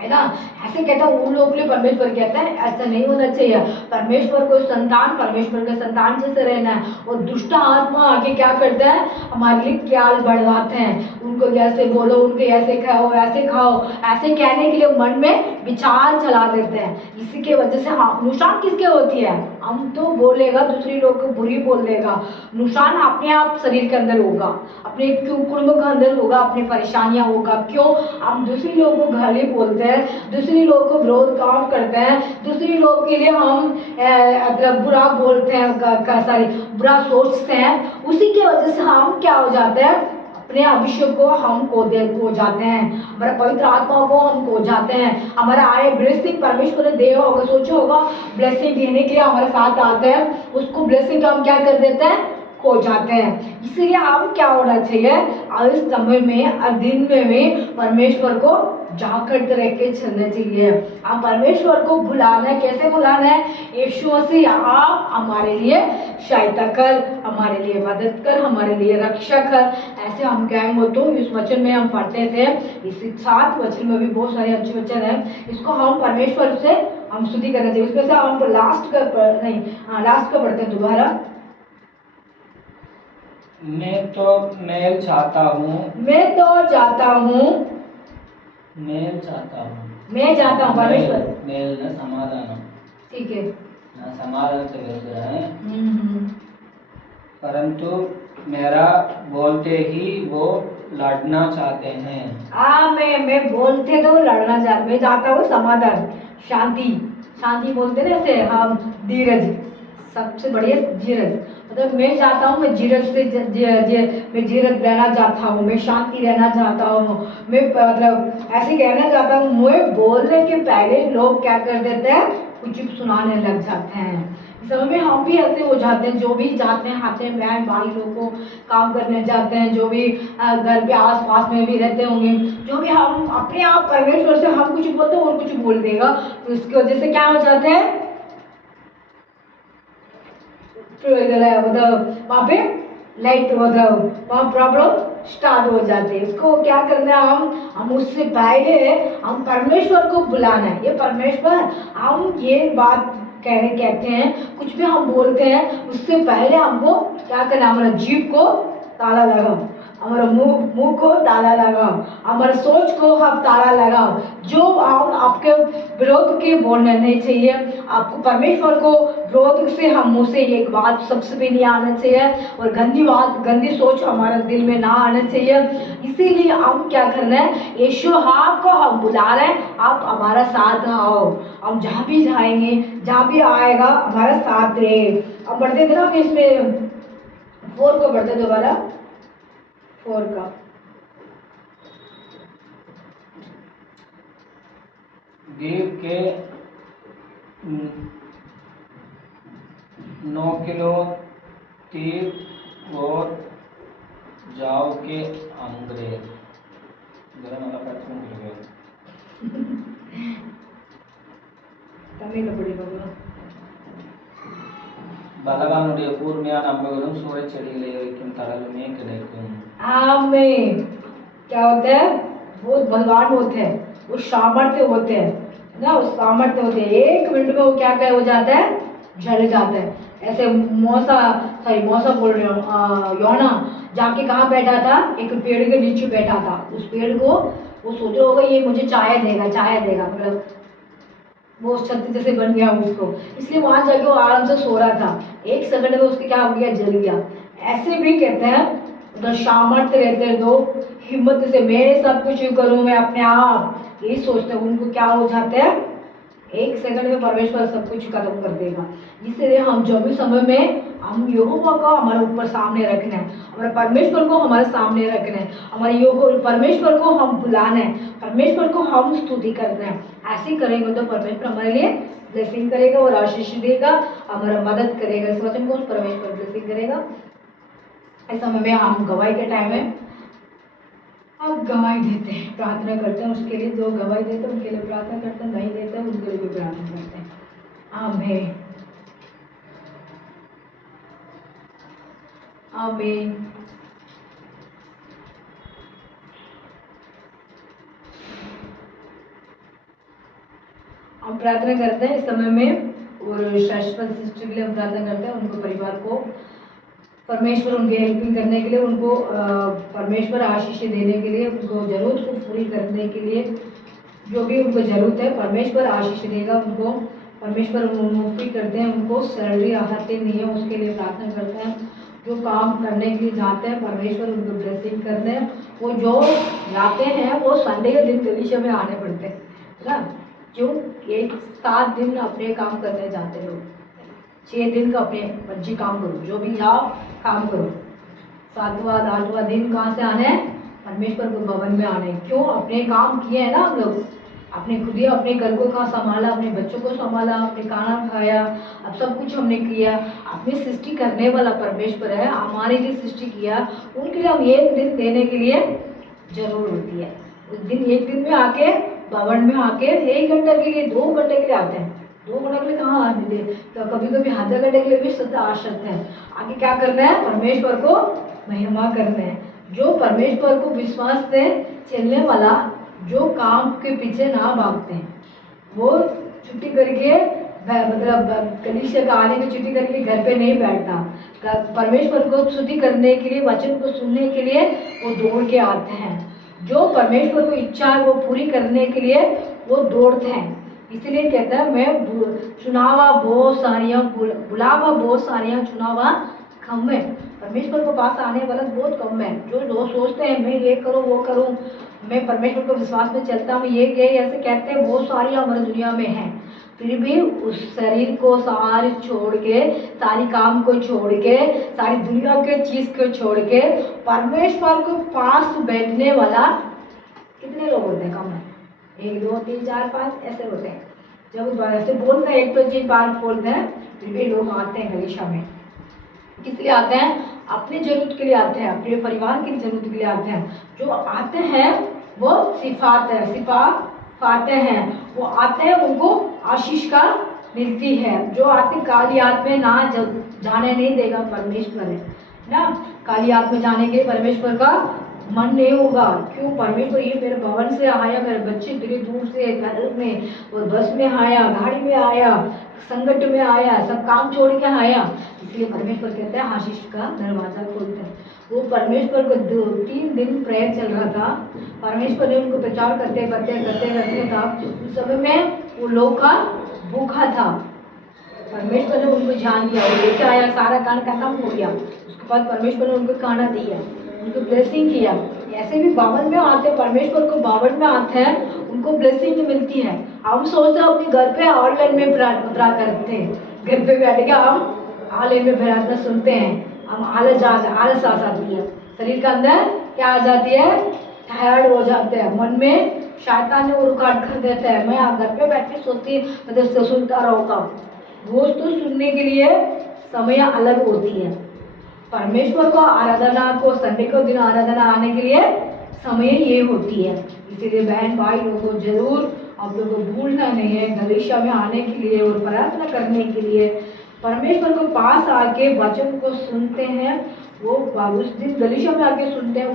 है ना। ऐसे कहता है उन लोगों के लिए परमेश्वर कहता है ऐसा नहीं होना चाहिए। परमेश्वर को संतान, परमेश्वर के संतान जैसे रहना है। और दुष्ट आत्मा आके क्या करता है, हमारे लिए ख्याल बढ़वाते हैं, उनको ऐसे बोलो, उनके ऐसे खाओ, ऐसे खाओ, ऐसे कहने के लिए मन में विचार चला देते हैं। इसी के वजह से नुकसान किसके होती है, हम तो बोलेगा, दूसरी लोग को बुरी बोल देगा, नुकसान अपने आप शरीर के अंदर होगा, अपने कुटुंब के अंदर होगा, अपनी परेशानियां होगा। क्यों? हम दूसरी लोगों को गाली बोलते हैं, दूसरी लोगों को विरोध काम करते हैं, दूसरी लोग के लिए हम मतलब बुरा बोलते हैं, सारी बुरा सोचते हैं। उसी की वजह से हम क्या हो जाते हैं, अपने अभिषेक को हम खो जाते हैं, हमारा पवित्र आत्मा को हम खो जाते हैं। हमारा आए ब्लेसिंग परमेश्वर ने दिया होगा, सोचो होगा, ब्लेसिंग देने के लिए हमारे साथ आते हैं, उसको ब्लेसिंग हम क्या कर देते हैं, खो जाते हैं। इसीलिए हम क्या होना चाहिए, इस समय में दिन में परमेश्वर को जागृत रह के चलना चाहिए। हम परमेश्वर को बुलाना है, कैसे बुलाना है, यीशु मसीह आप हमारे लिए सहायता कर, हमारे लिए मदद कर, हमारे लिए रक्षा कर, ऐसे हम कहेंगे। तो इस वचन में हम पढ़ते थे, इस 7 वचन में भी बहुत सारे अच्छे वचन हैं, इसको हम परमेश्वर से हम स्तुति करना चाहिए। उसमें से हम लास्ट का पढ़ते हैं दोबारा। मैं तो मेल चाहता हूँ, मैं तो चाहता हूँ, मेल चाहता हूँ, मैं चाहता हूँ परमेश्वर, मेल न समाधान, ठीक है न समाधान से व्यस्त रहे, हम्म। परंतु मेरा बोलते ही वो लड़ना चाहते हैं। मैं बोलते तो लड़ना चाहता, मैं चाहता हूँ समाधान, शांति, शांति बोलते ना ऐसे हम, धीरज, सबसे बढ़िया धीरज, मतलब मैं चाहता हूँ, मैं धीरज से मैं धीरज रहना चाहता हूँ, मैं शांति रहना चाहता हूँ, मैं मतलब ऐसे कहना चाहता हूँ। मैं बोलने के पहले लोग क्या कर देते हैं, कुछ सुनाने लग जाते हैं। इस समय में हम भी ऐसे हो जाते हैं, जो भी जाते हैं, आते हैं, बहन भाई लोग को काम करने जाते हैं, जो भी घर के आस पास में भी रहते होंगे, जो भी हम अपने आप परमेश्वर से हम कुछ बोलते हैं और कुछ बोल देगा, तो उसकी वजह से क्या हो जाते हैं, मतलब वहाँ पे लाइट, मतलब वहाँ प्रॉब्लम स्टार्ट हो जाती है। इसको क्या करना है, हम उससे पहले हम परमेश्वर को बुलाना है। ये परमेश्वर, हम ये बात कहते हैं, कुछ भी हम बोलते हैं, उससे पहले हमको क्या करना है, हमारा जीभ को ताला लगाओ, हमारा मुंह को ताला लगाओ, हमारे सोच को हम ताला लगाओ। जो हम आपके विरोध के बोलना नहीं चाहिए, आपको परमेश्वर को विरोध से हम मुंह से एक बात सबसे भी नहीं आना चाहिए, और गंदी बात, गंदी सोच हमारे दिल में ना आना चाहिए। इसीलिए हम क्या करना है, यीशु आपको हम बुला रहे हैं, आप हमारा साथ आओ, हम जहाँ भी जाएंगे, जहाँ भी आएगा हमारा साथ रहे। अब बढ़ते थे ना, इसमें 4 को बढ़ते दोबारा, 4 का गिर के 9 किलो तीर और जाओ के अंग्रेज जरा मला पाठवून दिले तमिल पड़ी बाबा, बलवानुடைய கூர்மையான அம்புகளும் சூறைச்செடிகளை வைக்கும் தளலுமே கிடைக்கும். आमीन। क्या होते हैं? बहुत बलवान होते हैं, वो सामर्थ्य होते हैं ना, वो सामर्थ्य होते हैं। 1 मिनट में वो क्या क्या हो जाता है, जल जाता है। ऐसे मौसा बोल रही हूँ, योना जाके कहाँ बैठा था, एक पेड़ के नीचे बैठा था। उस पेड़ को वो सोच रहा होगा ये मुझे चाय देगा, मतलब वो छत जैसे बन गया उसको, इसलिए वहां जाके वो आराम से सो रहा था। 1 सेकंड में उसके क्या हो गया, जल गया। ऐसे भी कहते हैं उधर सामर्थ्य रहते हैं, दो हिम्मत से मैं सब कुछ करूं, मैं अपने आप यही सोचते हैं, उनको क्या हो जाते हैं, 1 सेकंड में परमेश्वर सब कुछ खत्म कर देगा। इसलिए हम जो भी समय में हम यहोवा को हमारे ऊपर सामने रखना है, हमारे परमेश्वर को हमारे सामने रखना है, हमारे परमेश्वर को हम बुलाना है, परमेश्वर को हम स्तुति करना है। ऐसे करेंगे तो परमेश्वर हमारे लिए ब्लेसिंग करेगा और आशीष देगा, हमारा मदद करेगा। इस वचन को परमेश्वर ब्लेसिंग करेगा। इस समय में हम गवाही के टाइम में अब गवाही देते हैं, प्रार्थना करते हैं उसके लिए, जो गवाही देते हैं उनके लिए प्रार्थना करते हैं, नहीं देते हैं उनके लिए भी प्रार्थना करते हैं। आमीन आमीन। हम प्रार्थना करते हैं इस समय में, और शाश्वत सिस्टर के लिए हम प्रार्थना करते हैं, उनको परिवार को परमेश्वर उनके हेल्पिंग करने के लिए, उनको परमेश्वर आशीष देने के लिए, उनको जरूरत को पूरी करने के लिए, जो भी उनको जरूरत है परमेश्वर आशीष देगा उनको। परमेश्वर नौकरी करते हैं, उनको सैलरी आती नहीं है, उसके लिए प्रार्थना करते हैं। जो काम करने के लिए जाते हैं परमेश्वर उनको ब्लेसिंग करते हैं। वो जो जाते हैं वो संडे के दिन कलीसिया में आने पड़ते हैं ना, जो 7 दिन अपने काम करने जाते हैं लोग, 6 दिन का अपने बच्चे काम करो, जो भी जाओ काम करो। 7वां 8वां दिन कहाँ से आने हैं, परमेश्वर के भवन में आने। क्यों? अपने काम किए हैं ना हम लोग, अपने खुद ही अपने घर को कहाँ संभाला, अपने बच्चों को संभाला, अपने खाना खाया, अब सब कुछ हमने किया। अपनी सृष्टि करने वाला परमेश्वर है, हमारे लिए सृष्टि किया, उनके लिए हम 1 दिन देने के लिए जरूर होती है। उस दिन 1 दिन में आके भवन में आके 1 घंटे के लिए 2 घंटे के लिए आते हैं। 2 घंटे के लिए कहाँ आते थे, तो कभी कभी आधे घंटे के लिए भी सत्य आ सकते हैं। आगे क्या करना है, परमेश्वर को महिमा करना है। जो परमेश्वर को विश्वास से चलने वाला, जो काम के पीछे ना भागते हैं, वो छुट्टी करके मतलब कलीसिया का आने की छुट्टी करके घर पे नहीं बैठता। परमेश्वर को स्तुति करने के लिए, वचन को सुनने के लिए वो दौड़ के आते हैं। जो परमेश्वर को इच्छा है वो पूरी करने के लिए वो दौड़ते हैं। इसलिए कहता है मैं चुनावा बहुत सारियाँ, बुलावा बहुत सारियाँ, चुनावा कम है। परमेश्वर को पास आने वाला बहुत कम है। जो सोचते हैं मैं ये करूँ वो करूँ, मैं परमेश्वर को विश्वास में चलता हूँ, ये ऐसे कहते हैं, बहुत सारी हमारी दुनिया में है। फिर भी उस शरीर को सारी छोड़ के, सारी काम को छोड़ के, सारी दुनिया के चीज को छोड़ के परमेश्वर को पास बैठने वाला कितने लोग होते हैं? कम है। 1 2 3 4 5 ऐसे होते हैं। जब ऐसे बोलते हैं 1 2 3 5 बोलते हैं, फिर भी लोग आते हैं कलीसिया में। किस लिए आते हैं? अपनी जरूरत के लिए आते हैं, अपने परिवार की जरूरत के लिए आते हैं। जो आते हैं वो सिफाते हैं, वो आते हैं, उनको आशीष का मिलती है। जो आते काली हाथ में ना जाने नहीं देगा परमेश्वर है ना। काली हाथ में जाने के लिए परमेश्वर का मन नहीं होगा। क्यों? परमेश्वर ये मेरे भवन से आया, मेरे बच्चे इतनी दूर से घर में और बस में आया, गाड़ी में आया, संकट में आया, सब काम छोड़ के आया। इसलिए परमेश्वर कहते हैं आशीष का दरवाजा खोलते हैं। वो परमेश्वर को 3 दिन प्रेयर चल रहा था। परमेश्वर ने उनको प्रचार करते था। उस समय में वो लोग का भूखा था। परमेश्वर ने उनको जान लिया, वो लेके आया, सारा काम खत्म हो गया। उसके बाद परमेश्वर ने उनको खाना दिया, उनको ब्लेसिंग किया। ऐसे भी भवन में आते हैं, परमेश्वर को भवन में आते हैं, उनको ब्लेसिंग मिलती है। हम सोचते हैं अपने घर पे ऑनलाइन में प्रार्थना करते हैं, घर पे बैठ के हम ऑनलाइन में प्रार्थना सुनते हैं, हम आलस आ जाती है, शरीर के अंदर क्या आ जाती है, टायर्ड हो जाते हैं, मन में शैतान ने रुकावट कर देता है। मैं घर पे बैठ के सोचती मतलब सुनता रहूँगा। रोज तो सुनने के लिए समय अलग होती है। परमेश्वर को आराधना को संडे को दिन आराधना आने के लिए समय ये होती है। इसीलिए बहन भाई लोगों जरूर आप लोगों को भूलना नहीं है कलीसिया में आने के लिए और प्रार्थना करने के लिए। परमेश्वर को पास आके वचन को सुनते हैं, वो उस दिन गलीशा में आके सुनते हैं,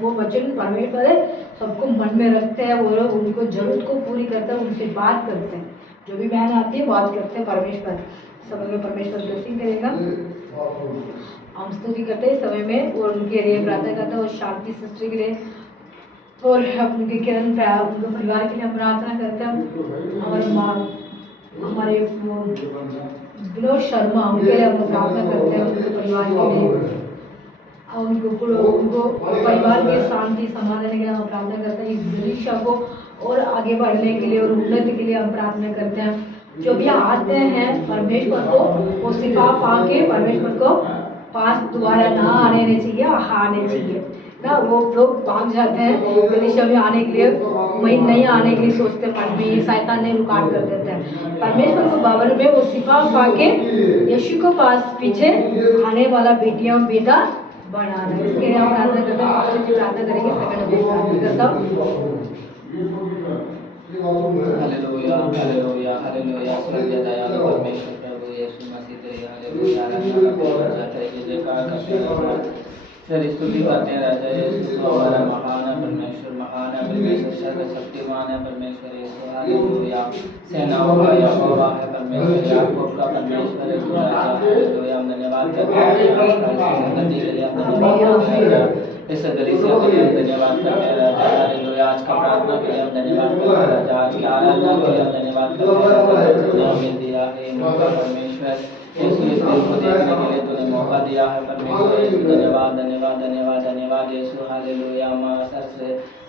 वो वचन परमेश्वर है सबको मन में रखते हैं, वो लोग उनको जरूरत को पूरी करते हैं, उनसे बात करते हैं, जो भी बहन आती है बात करते हैं परमेश्वर। समय में परमेश्वर ब्लेसिंग करेगा। हम स्तुति करते हैं समय में और उनके लिए प्रार्थना करते हैं और शांति सृष्टि के लिए और उनके किरण उनके परिवार के लिए हम प्रार्थना करते हैं। हमारे माँ हमारे विनोद शर्मा उनके लिए हम प्रार्थना करते हैं, उनके परिवार के लिए उनको परिवार की शांति समाधान के लिए हम प्रार्थना करते हैं। इस दिशा को और आगे बढ़ने के लिए और उन्नति के लिए हम प्रार्थना करते हैं। जो भी आते हैं परमेश्वर को वो सिखा पाके परमेश्वर को पास दोबारा ना आने चाहिए, आने चाहिए ना। वो लोग भाग जाते हैं दिशा में आने के लिए, वही नहीं आने के लिए सोचते हैं, शैतान ने रुकावट कर देते हैं। परमेश्वर को भवन में वो सिखा पाके यीशु को पास पीछे आने वाला बेटियां बेटा बढ़ाना है। इसके लिए हम प्रार्थना करते हैं, पास्टर जी प्रार्थना करेंगे। सेकंड में प्रार्थना करता हूँ। Hallelujah hallelujah hallelujah. स्वर्गीय दयालु परमेश्वर प्रभु यीशु मसीह तेरी हालेलुया आराधना करते हैं, तेरी जयकार करते हैं, तेरी स्तुति करते हैं राजा यीशु। तो हमारा महान है परमेश्वर, महान है परमेश्वर, सर्वशक्तिमान है परमेश्वर यीशु। हालेलुया। सेनाओं का यहोवा है परमेश्वर, याकूब का परमेश्वर यीशु राजा। हालेलुया। हम धन्यवाद करते हैं गति के लिए, हम धन्यवाद करते हैं इस गली से के लिए, हम धन्यवाद करते हैं राजा। हालेलुया। आज का प्रार्थना के लिए हम धन्यवाद करते हैं राजा, आज की आराधना के लिए हम धन्यवाद करते हैं। तूने हमें दिया है मौका परमेश्वर यीशु, इस दिन को देखने के लिए तूने मौका दिया है परमेश्वर यीशु। धन्यवाद धन्यवाद धन्यवाद धन्यवाद यीशु। हालेलुया। हम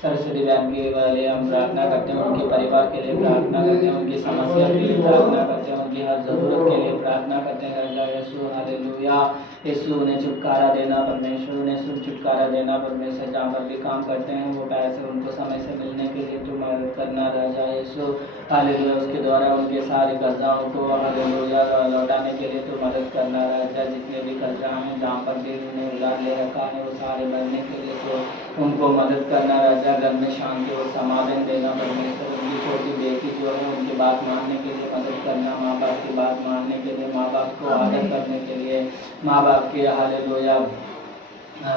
सरस्वती बहन के लिए हम प्रार्थना करते हैं, उनके परिवार के लिए प्रार्थना करते हैं, उनकी समस्या के लिए प्रार्थना करते हैं, उनकी हर जरूरत के लिए प्रार्थना करते हैं राजा यीशु। हालेलुया। यीशु उन्हें छुटकारा देना परमेश्वर, उन्हें छुटकारा देना परमेश्वर। जहाँ पर भी काम करते हैं वो पैसे उनको समय से मिलने के लिए तू मदद करना राजा यीशु। हालेलुया। उसके द्वारा उनके सारे कर्जाओं को हालेलुया लौटाने के लिए तो मदद करना राजा। जितने भी कर्जा हैं जहाँ पर भी उन्हें उधार ले रखा है वो सारे भरने के लिए तो उनको मदद करना राजा। घर में शांति और समाधान देना परमेश्वर। उनकी छोटी बेटी जो है उनकी बात मानने के लिए मदद करना, माँ बाप की बात मानने के लिए, माँ बाप को आदर करने के लिए, माँ बाप के हालेलुया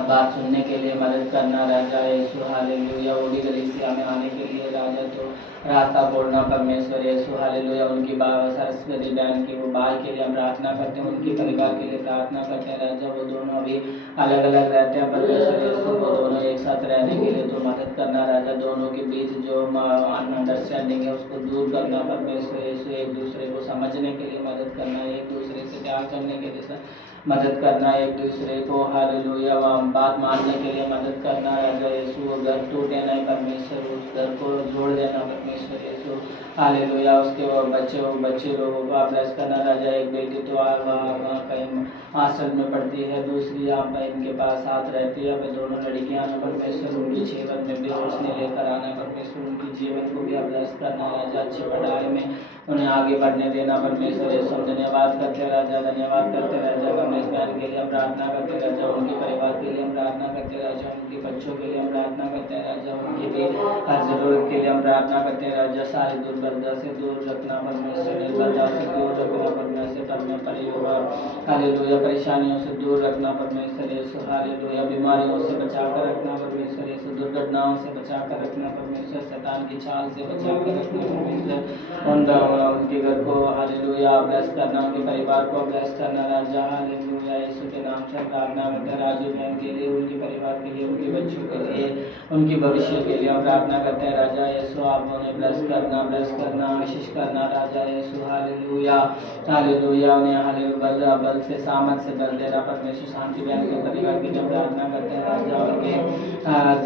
बात सुनने के लिए मदद करना राजा यीशु। हालेलुया। वो भी गलीसिया में आने के लिए राजा तो रास्ता खोलना परमेश्वर यीशु। हालेलुया। उनकी सरस्वती बहन की वो बाल के लिए हम प्रार्थना करते हैं, उनके परिवार के लिए प्रार्थना करते हैं राजा। वो दोनों अभी अलग अलग रहते हैं परमेश्वर यीशु, वो दोनों एक साथ रहने के लिए तो मदद करना राजा। दोनों के बीच जो अंडरस्टैंडिंग है उसको दूर करना परमेश्वर यीशु। एक दूसरे को समझने के लिए मदद करना, एक दूसरे से प्यार करने के लिए मदद करना, एक दूसरे को हालेलुया बात मानने के लिए मदद करना राजा यीशु। घर टूटे नहीं परमेश्वर, उस घर को जोड़ देना परमेश्वर यीशु। हालेलुया। उसके बच्चे लोगों को ब्लेस करना राजा। एक बेटी तो वहाँ कहीं हॉस्टल में पढ़ती है, दूसरी यहाँ पर इनके पास साथ रहती है। वे दोनों लड़कियाँ हैं परमेश्वर, उनके जीवन में भी रोशनी लेकर आना परमेश्वर। उनकी जीवन को भी ब्लेस करना राजा, अच्छी पढ़ाई में उन्हें आगे बढ़ने देना परमेश्वर यीशु। हम धन्यवाद करते राजा, धन्यवाद करते राजा। कमलेश बहन के लिए हम प्रार्थना करते राजा, उनके परिवार के लिए हम प्रार्थना करते राजा, उनके बच्चों के लिए हम प्रार्थना करते हैं राजा, उनकी भी हर जरूरत के लिए हम प्रार्थना करते हैं राजा। सारी दुर्बलता से दूर रखना परमेश्वर, निर्बलता से दूर रखना परमेश्वर, हालेलुया परेशानियों से दूर रखना परमेश्वर यीशु। हालेलुया बीमारियों से बचा कर रखना परमेश्वर यीशु, दुर्घटनाओं से बचा कर रखना परमेश्वर, शैतान की चाल से बचा कर रखना परमेश्वर। उनके घर को हालेलुया ब्लेस करना, उनके परिवार को ब्लेस करना राजा। हालेलुया यीशु के नाम से प्रार्थना करते हैं राजू बहन के लिए, उनके परिवार के लिए, उनके बच्चों के लिए, उनकी भविष्य के लिए हम प्रार्थना करते हैं राजा यीशु। आप उन्हें ब्लेस करना आशीष करना राजा यीशु। Hallelujah hallelujah. उन्हें हालेलुया बल से सामर्थ से बल देना परमेश्वर। शांति बहन के परिवार के लिए प्रार्थना करते हैं राजा, उनके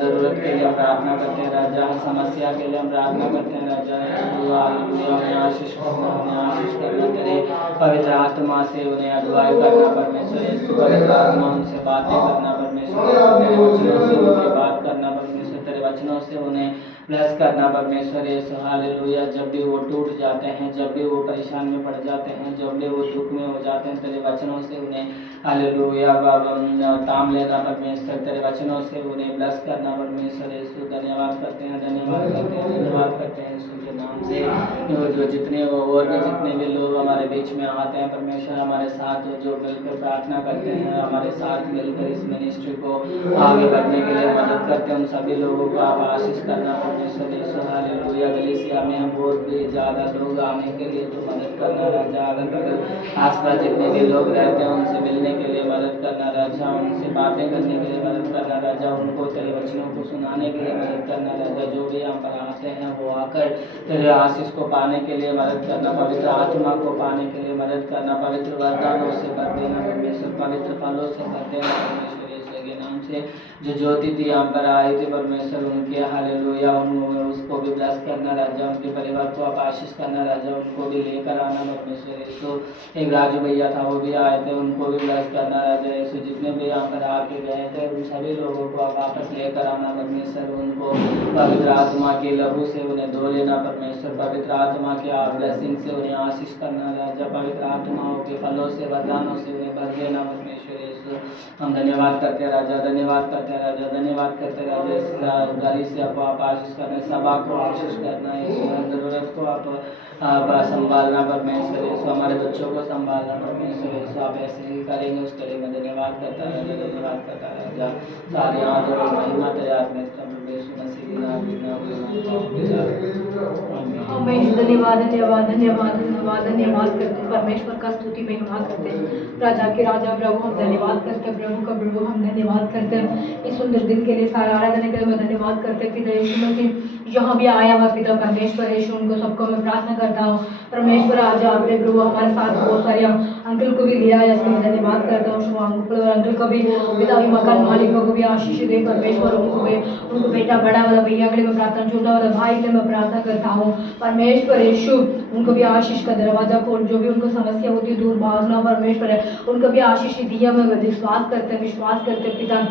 जरूरत के लिए प्रार्थना करते हैं राजा, समस्या के लिए हम प्रार्थना करते हैं राजा यीशु। हालेलुया। उन्हें आशीष करना तेरे पवित्र आत्मा से, उन्हें अगुवाई करना परमेश्वर यीशु। पवित्र आत्मा उनसे बातें करना परमेश्वर यीशु, तेरे वचनों से उनकी बात करना परमेश्वर, तेरे वचनों से उन्हें ब्लेस करना परमेश्वर यीशु। हालेलुया। जब भी वो टूट जाते हैं, जब भी वो परेशान में पड़ जाते हैं, जब भी वो दुख में हो जाते हैं, तेरे वचनों से उन्हें हालेलुया ताम लेना परमेश्वर, तेरे वचनों से उन्हें ब्लेस करना परमेश्वर यीशु। धन्यवाद करते हैं, धन्यवाद करते हैं, धन्यवाद करते हैं यीशु के नाम से जो जितने और भी जितने भी लोग हमारे बीच में आते हैं परमेश्वर हमारे साथ जो मिलकर प्रार्थना करते हैं, हमारे साथ मिलकर इस मिनिस्ट्री को आगे बढ़ने के लिए मदद करते हैं, उन सभी लोगों को आप आशीष करना परमेश्वर यीशु। हालेलुया। गलीसिया में हम बहुत भी ज़्यादा लोग आने के लिए तो मदद करना राजा, अगर आसपास जितने भी लोग रहते हैं उनसे मिलने के लिए मदद करना राजा, उनसे बातें करने के लिए मदद करना राजा, उनको तेरे वचनों को सुनाने के लिए मदद करना राजा। जो भी यहाँ पर आते हैं वो आकर तेरे आशीष को पाने के लिए मदद करना, पवित्र आत्मा को पाने के लिए मदद करना, पवित्र वरदानों से भर देना परमेश्वर, पवित्र फलों से भर देना परमेश्वर यीशु के नाम से। जो ज्योति थी यहाँ पर आई थी परमेश्वर उनके हालेलुया उसको भी ब्लेस करना राजा, उनके परिवार को आप आशीष करना राजा, उनको भी लेकर आना परमेश्वर यीशु। एक राजू भैया था वो भी आए थे, उनको भी ब्लेस करना राजा यीशु। जितने भी यहाँ पर आके गए थे उन सभी लोगों को आप वापस लेकर आना परमेश्वर, उनको पवित्र आत्मा के लहू से उन्हें धो लेना परमेश्वर, पवित्र आत्मा के ब्लेसिंग से उन्हें आशीष करना राजा, पवित्र आत्माओं के फलों से वरदानों से उन्हें भर देना परमेश्वर यीशु। हम धन्यवाद करते हैं राजा, धन्यवाद करते हैं राजा, धन्यवाद करते हैं राजा। इस घड़ी से आप आशीष करना, सभा को आशीष करना यीशु, हर जरूरत को आप संभालना परमेश्वर यीशु, हमारे बच्चों को संभालना परमेश्वर यीशु। आप ऐसे ही करेंगे उस घड़ी में। धन्यवाद करता है राजा, धन्यवाद करता है राजा। सारी आदर और महिमा तेरे हाथ में परमेश्वर मसीह के नाम में आमीन। धन्यवाद धन्यवाद धन्यवाद धन्यवाद धन्यवाद करते परमेश्वर का स्तुति महिमा करते हैं। राजा के राजा प्रभु हम धन्यवाद करते हैं, प्रभु का प्रभु हम धन्यवाद करते हैं इस सुंदर दिन के लिए, सारा आराधना के लिए मैं धन्यवाद करते हैं पिता यीशु मसीह जहाँ भी आया हुआ पिता परमेश्वर यीशु उनको सबको मैं प्रार्थना करता हूँ परमेश्वर। आज आपने प्रभु हमारे साथ बहुत सारे अंकल को भी लिया है, इसको मैं धन्यवाद करता हूँ। अंकल को भी पिता मकान मालिकों को भी आशीष दे परमेश्वर, उनको बेटा बड़ा वाला भैया के लिए मैं प्रार्थना, छोटा वाला भाई के लिए मैं प्रार्थना करता हूँ परमेश्वर यीशु। उनको भी आशीष का दरवाजा खोल, जो भी उनको समस्या होती है दूर भागना परमेश्वर है, उनको भी आशीष दिया मैं विश्वास करते पिता।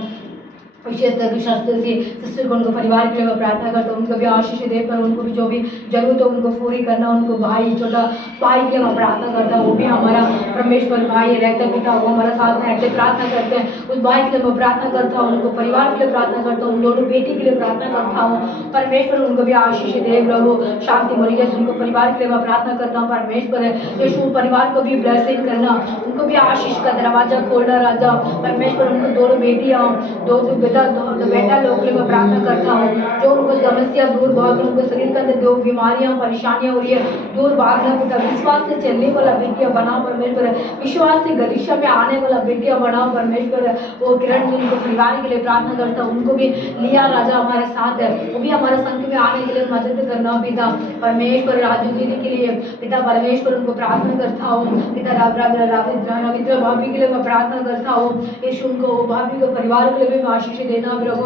विशेष करके शास्त्र से सिस्टर को उनको परिवार के लिए मैं प्रार्थना करता हूँ, उनको भी आशीष दे पर उनको भी जो भी जरूरत है उनको पूरी करना, उनको भाई छोटा भाई के लिए मैं प्रार्थना करता हूँ, वो भी हमारा परमेश्वर भाई रहता पिता, वो हमारा साथ में रहते प्रार्थना करते हैं, उस भाई के लिए मैं प्रार्थना करता हूँ, उनको परिवार के लिए प्रार्थना करता हूँ, दोनों बेटी के लिए प्रार्थना करता हूँ परमेश्वर। उनको भी आशीष दे प्रभु, शांति मरिया उनको परिवार के लिए मैं प्रार्थना करता हूँ परमेश्वर यीशु, परिवार को भी ब्लेसिंग करना, उनको भी आशीष का दरवाजा खोलना राजा परमेश्वर। उनको दोनों बेटियाँ दो बेटा लोग के लिए मैं प्रार्थना करता हूँ, जो उनको समस्या दूर भाग, उनको शरीर के अंदर जो बीमारियां परेशानियां हो रही है दूर भागना पिता, विश्वास से चलने वाला बेटियां बनाओ परमेश्वर, विश्वास से गलीशा में आने वाला बेटियां बनाओ परमेश्वर। वो किरण जी उनको परिवार के लिए प्रार्थना करता हूँ, उनको भी लिया राजा हमारे साथ है, वो भी हमारे संघ में आने के लिए मदद करना पिता परमेश्वर। राजू दीदी के लिए पिता परमेश्वर उनको प्रार्थना करता हूँ पिता, रविंद्र भाभी के लिए मैं प्रार्थना करता हूँ यीशु, उनको भाभी को परिवार के लिए भी आशीष देना प्रभु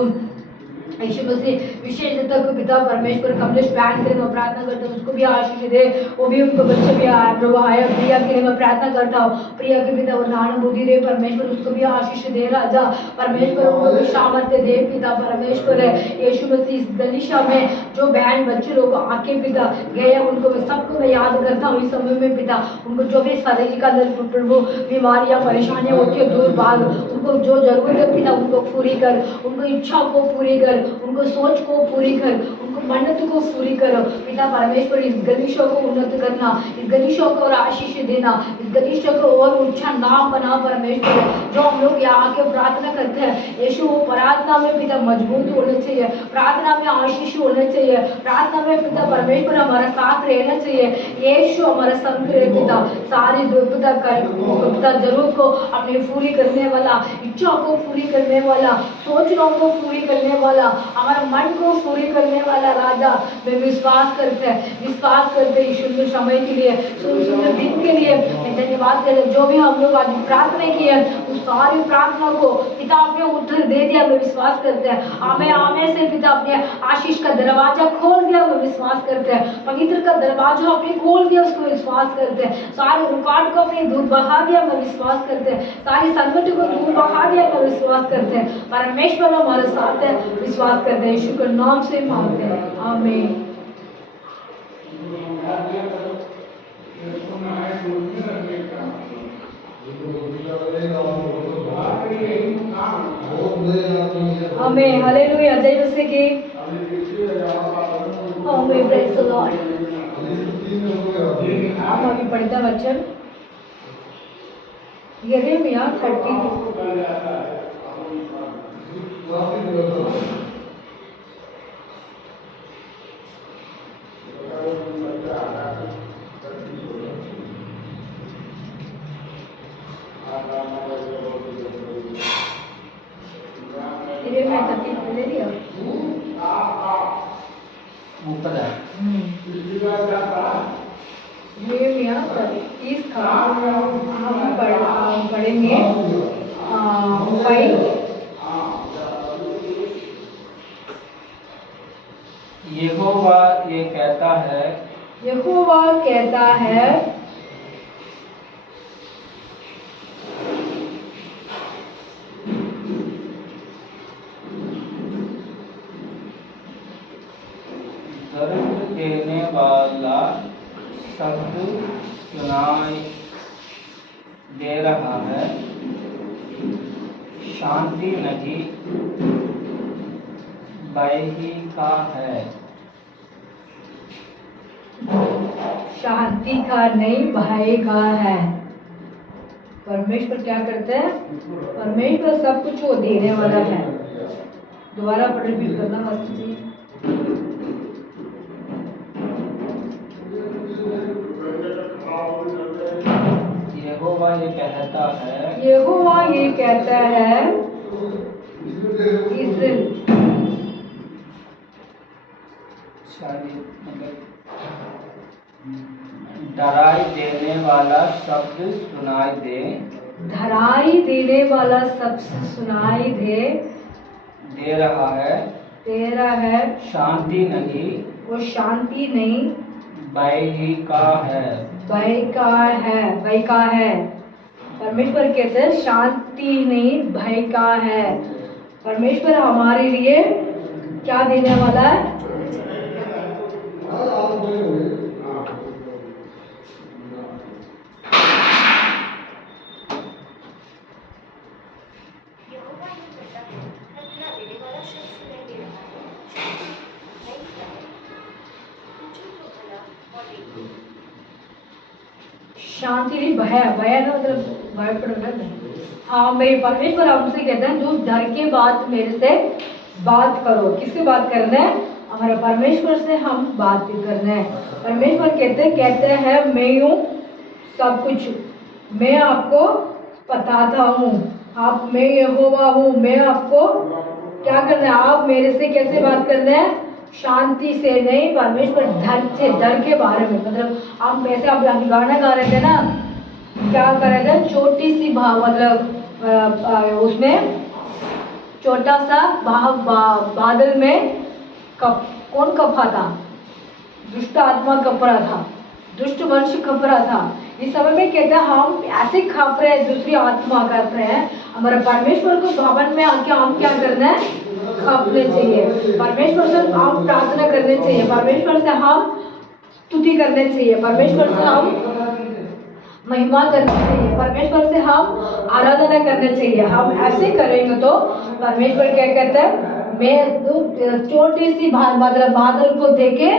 यीशु मसीह। विशेष तक पिता परमेश्वर कमलेश बहन के लिए मैं प्रार्थना करता हूँ, उसको भी आशीष दे, वो भी उनको बच्चे भी प्रभु आया। प्रिया के लिए मैं प्रार्थना करता हूँ, प्रिया के पिता वरदान बुद्धि दे परमेश्वर, उसको भी आशीष दे राजा परमेश्वर, उनको भी सामर्थ्य दे पिता परमेश्वर यीशु मसीह। इस गलीशा में जो बहन बच्चे लोग आके पिता गए उनको मैं सबको मैं याद करता हूँ इस समय में पिता, उनको जो भी शारीरिक प्रभु बीमारियाँ परेशानियाँ होती है दूर भाग, उनको जो जरूरत है पिता उनको पूरी कर, उनको इच्छा को पूरी कर, उनको सोच को पूरी कर, उनको मन्नत को पूरी करो पिता परमेश्वर। इस गलीशों को उन्नत करना, इस गलीशों को और आशीष देना, इस गलीशों को और ऊंचा नाम बना परमेश्वर। जो हम लोग यहाँ आके प्रार्थना करते हैं यीशु, वो प्रार्थना में पिता मजबूत होने चाहिए, प्रार्थना में आशीष होने चाहिए, प्रार्थना में पिता परमेश्वर हमारा साथ रहना चाहिए यीशु, हमारा संग रहे पिता। सारी पिता जरूरत को अपनी पूरी करने वाला, इच्छा को पूरी करने वाला, सोचों को पूरी करने वाला, हमारे मन को पूरी करने वाला राजा मैं विश्वास करते इस सुंदर समय के लिए, सुंदर दिन के लिए मैं धन्यवाद करते। जो भी हम लोग आज प्रार्थना की है उस सारी प्रार्थना को पिता आपने उत्तर दे दिया, मैं विश्वास करते हैं। आमे से पिता अपने आशीष का दरवाजा खोल दिया, मैं विश्वास करते हैं। पवित्र का दरवाजा आपने खोल दिया, उसको विश्वास करते हैं। सारे रुकावट को अपने दूर बहा दिया, मैं विश्वास करते हैं। सारी संकट को दूर बहा दिया, मैं विश्वास करते हैं। परमेश्वर हमारे साथ है, विश्वास करते हैं। यीशु के नाम से मांगते हैं, आमीन। आमीन, हालेलुया, जय मसीह की। आमीन, प्रेज़ द लॉर्ड। आप अभी पढ़ता वचन यिर्मयाह 30 यिर्मयाह 30 ले लिया ऊपर है। यिर्मयाह 30 का हम पढ़ेंगे 5। यहोवा ये कहता है, यहोवा कहता है, दर्द देने वाला शब्द सुनाई दे रहा है, शांति नहीं भय का है। शांति का नहीं भय का है। परमेश्वर क्या करते हैं? परमेश्वर सब कुछ वो देने वाला है। दोबारा रिपीट करना मस्त जी। यहोवा ये कहता है, यहोवा ये कहता है, इस्राएल डराई देने वाला शब्द सुनाई धराई देने वाला शब्द सुनाई दे रहा है, तेरा है, शांति नहीं वो शांति नहीं भय का है। भय का है। परमेश्वर कहते हैं शांति नहीं भय का है। परमेश्वर हमारे लिए क्या देने वाला है? शांति नहीं भय ना मतलब भय पड़ना नहीं। हाँ मेरे परमेश्वर हमसे कहते हैं जो डर के बाद मेरे से बात करो। किससे बात करना है? हमारे परमेश्वर से हम बात करना है। परमेश्वर कहते हैं मैं हूँ सब कुछ, मैं आपको बताता हूँ, आप मैं यहोवा हूँ, मैं आपको क्या करना है? आप मेरे से कैसे बात करना है? शांति से नहीं, परमेश्वर डर के बारे में। मतलब हम वैसे आप गाना गा रहे थे ना, क्या कर रहे थे? छोटी सी मतलब उसमें छोटा सा बादल में कौन कपा था? दुष्ट आत्मा कप रहा था, दुष्ट मनुष्य कप रहा था। इस समय में कहते हैं हम ऐसे खप रहे हैं, दूसरी आत्मा कर रहे हैं। हमारे परमेश्वर को भवन में आके हम क्या करना है? खपने चाहिए। परमेश्वर से हम प्रार्थना करने चाहिए, परमेश्वर से हम स्तुति करने चाहिए, परमेश्वर से हम महिमा करनी चाहिए, परमेश्वर से हम आराधना करने चाहिए। हम ऐसे करेंगे तो परमेश्वर क्या कहता है? मैं तो छोटी सी मतलब बादल को देखे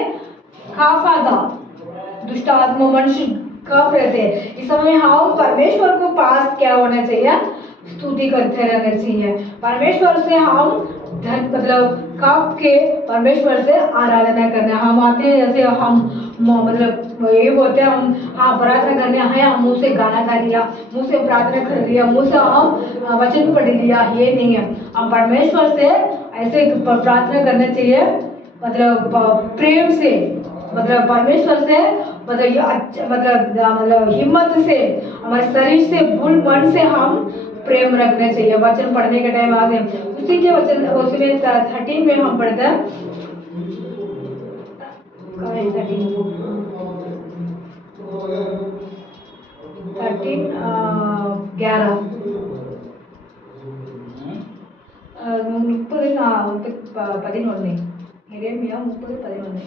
खाफा था, दुष्ट आत्मा मनुष्य कांप रहे थे। इस समय हम परमेश्वर को पास क्या होना चाहिए? स्तुति करते रहना चाहिए। परमेश्वर से हम मतलब कांप के परमेश्वर से आराधना करना। हम आते हैं जैसे हम मतलब ये बोलते हैं हम हाँ प्रार्थना करने आए, हम मुँह से गाना गा दिया, मुँह से प्रार्थना कर दिया, मुँह से हम वचन पढ़ लिया, ये नहीं है। हम परमेश्वर से ऐसे प्रार्थना करना चाहिए, मतलब प्रेम से, मतलब परमेश्वर से, मतलब हिम्मत से, हमारे शरीर से, भूल मन से हम प्रेम रखना चाहिए। वचन पढ़ने के टाइम आगे उसी के वचन उसमें 13 में हम पढ़ते हैं 11 30 यिर्मयाह 30:11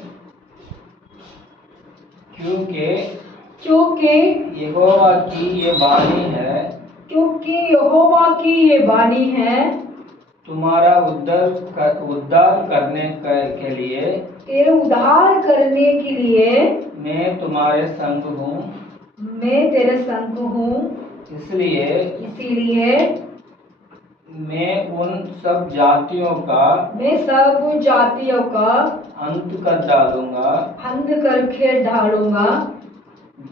क्योंकि यहोवा की ये वाणी है, क्योंकि यहोवा की ये वाणी है, तुम्हारा उद्धार करने के लिए तेरे उद्धार करने के लिए मैं तुम्हारे संग हूँ। मैं तेरे संग हूँ। इसीलिए मैं उन सब जातियों का अंत कर डालूंगा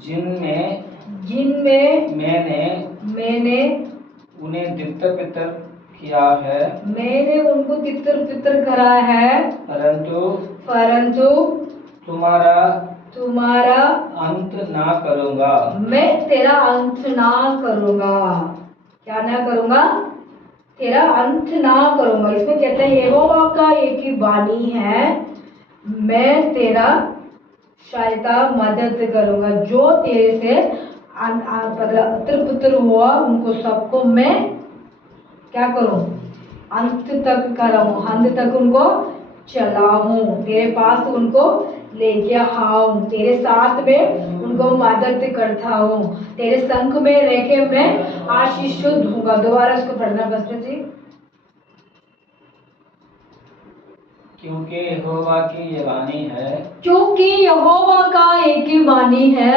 जिनमें मैंने उन्हें तितर बितर किया है। मैंने उनको तितर बितर करा है। परंतु तुम्हारा अंत ना करूंगा। मैं तेरा अंत ना करूंगा। क्या ना करूंगा? तेरा अंत ना करूंगा। इसमें कहते हैं यहोवा का एक ही वाणी है, मैं तेरा सहायता मदद करूंगा। जो तेरे से अतर पुत्र हुआ उनको सबको मैं क्या करूं? अंत तक कराऊं, अंत तक उनको चलाऊं, तेरे पास उनको लेके आऊं, तेरे साथ में उनको मदद करता हूं, तेरे संग में रह के मैं आशीष दूंगा। दोबारा इसको पढ़ना बस जी। क्योंकि यहोवा की ये वाणी है। क्योंकि यहोवा का एक ही वाणी है।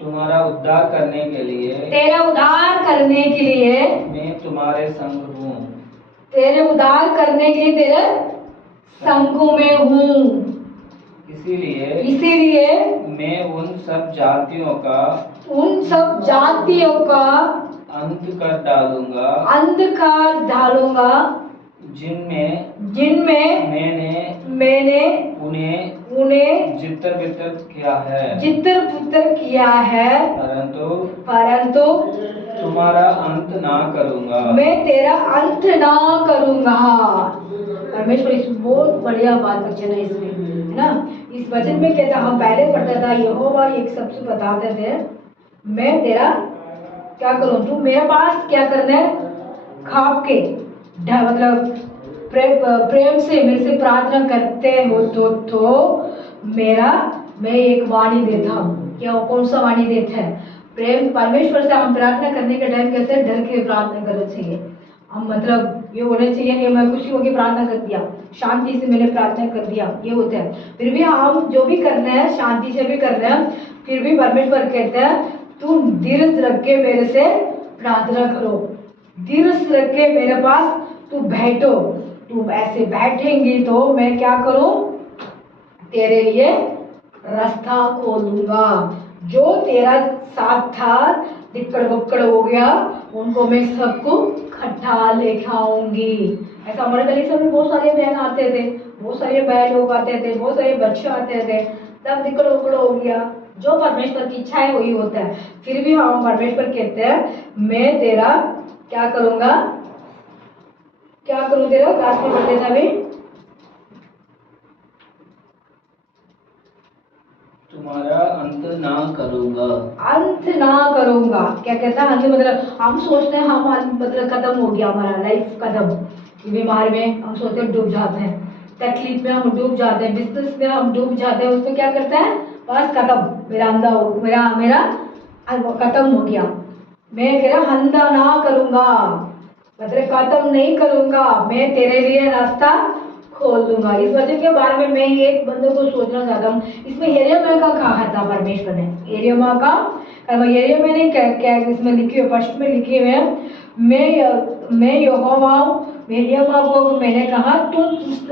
तुम्हारा उद्धार करने के लिए। तेरा उद्धार करने के लिए मैं तुम्हारे संग हूँ। तेरे उद्धार करने के लिए तेरे संग में हूँ। इसीलिए मैं उन सब जातियों का अंत कर डालूंगा जिनमें मैंने उन्हें जितर बितर किया है। परंतु तुम्हारा अंत ना करूंगा। मैं तेरा अंत ना करूंगा। परमेश्वर इस बहुत बढ़िया बात वचन है इसमें, है ना। इस वचन में कहता, हम पहले पढ़ता था यहोवा एक शब्द बताते थे, मैं तेरा क्या करूं, तू मेरे पास क्या करना है, खाप के मतलब प्रेम से मेरे से प्रार्थना करते हो तो मैं एक वाणी देता हूँ। क्या कौन सा वाणी देता है? प्रेम। परमेश्वर से हम प्रार्थना करने के टाइम कैसे डर के प्रार्थना करना चाहिए। हम मतलब ये होना चाहिए कि मैं खुशी होकर प्रार्थना कर दिया, शांति से मैंने प्रार्थना कर दिया, ये होता है। फिर भी हम जो भी करना है शांति से भी करना है, फिर भी परमेश्वर कहते हैं तू धीरज रख के मेरे से प्रार्थना करो, धीरज रख के मेरे पास तू बैठो। तू ऐसे बैठेंगी तो मैं क्या करूं, तेरे लिए रास्ता खोलूंगा। जो तेरा साथ था दिक्कड़ बक्कड़ हो गया, उनको मैं सबको खट्टा लेके आऊंगी। ऐसा हमारे कलीसिया में बहुत सारे बहन आते थे, बहुत सारे बहन लोग आते थे, बहुत सारे बच्चे आते थे, सब दिक्कड़ बक्कड़ हो गया। जो परमेश्वर की इच्छा है वही होता है। फिर भी हम परमेश्वर कहते हैं मैं तेरा क्या करूंगा, क्या करूं तेरा, क्लास में पढ़ते थे अभी, तुम्हारा अंत ना करूंगा। अंत ना करूंगा क्या कहता है? अंत मतलब हम सोचते हैं हम मतलब खत्म हो गया, हमारा लाइफ खत्म। बीमारी में हम सोचते हैं डूब जाते हैं, तकलीफ में हम डूब जाते हैं, बिजनेस में हम डूब जाते हैं, उसमें क्या करते हैं बस खत्म, मेरा अंधा हो, मेरा खत्म हो गया। मैं तेरा अंधा ना करूंगा, मतलब खत्म नहीं करूंगा, मैं तेरे लिए रास्ता खोल दूंगा। इस वचन के बारे में मैं एक बंदे को सोचना चाहता हूँ। इसमें यिर्मयाह का कहा था परमेश्वर ने, यिर्मयाह का यिर्मयाह ने क्या इसमें लिखी हुई, फर्स्ट में लिखे हुए हैं, मैं यहोवा हूँ। यिर्मयाह को मैंने कहा तुम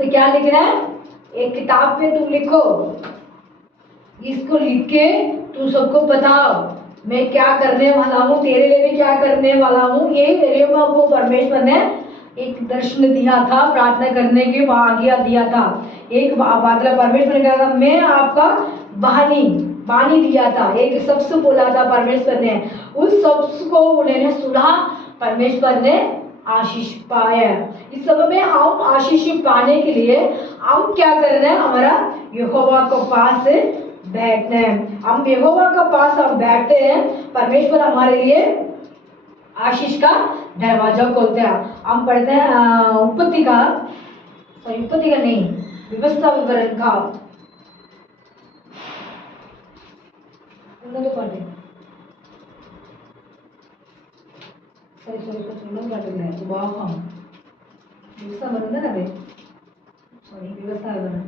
क्या लिख रहा है, एक किताब में तुम लिखो, इसको लिख के तुम सबको बताओ मैं क्या करने वाला हूँ, तेरे लिए भी क्या करने वाला हूँ। ये यिर्मयाह को परमेश्वर ने एक दर्शन दिया था, प्रार्थना करने की आज्ञा दिया था। एक मतलब परमेश्वर ने कहा मैं आपका वाणी दिया था, एक शब्द बोला था परमेश्वर ने, उस शब्द को उन्होंने सुना, परमेश्वर ने आशीष पाया। इस समय में हम आशीष पाने के लिए हम क्या करना है, हमारा यहोवा के पास बैठना है। हम यहोवा के पास हम बैठते हैं, परमेश्वर हमारे लिए आशीष का दरवाजा खोलते हैं। हम पढ़ते हैं उत्पत्ति का नहीं, व्यवस्था विवरण का तो पढ़े, सॉरी कुछ नहीं पढ़ रहे हैं। व्यवस्था विवरण है सॉरी व्यवस्था विवरण।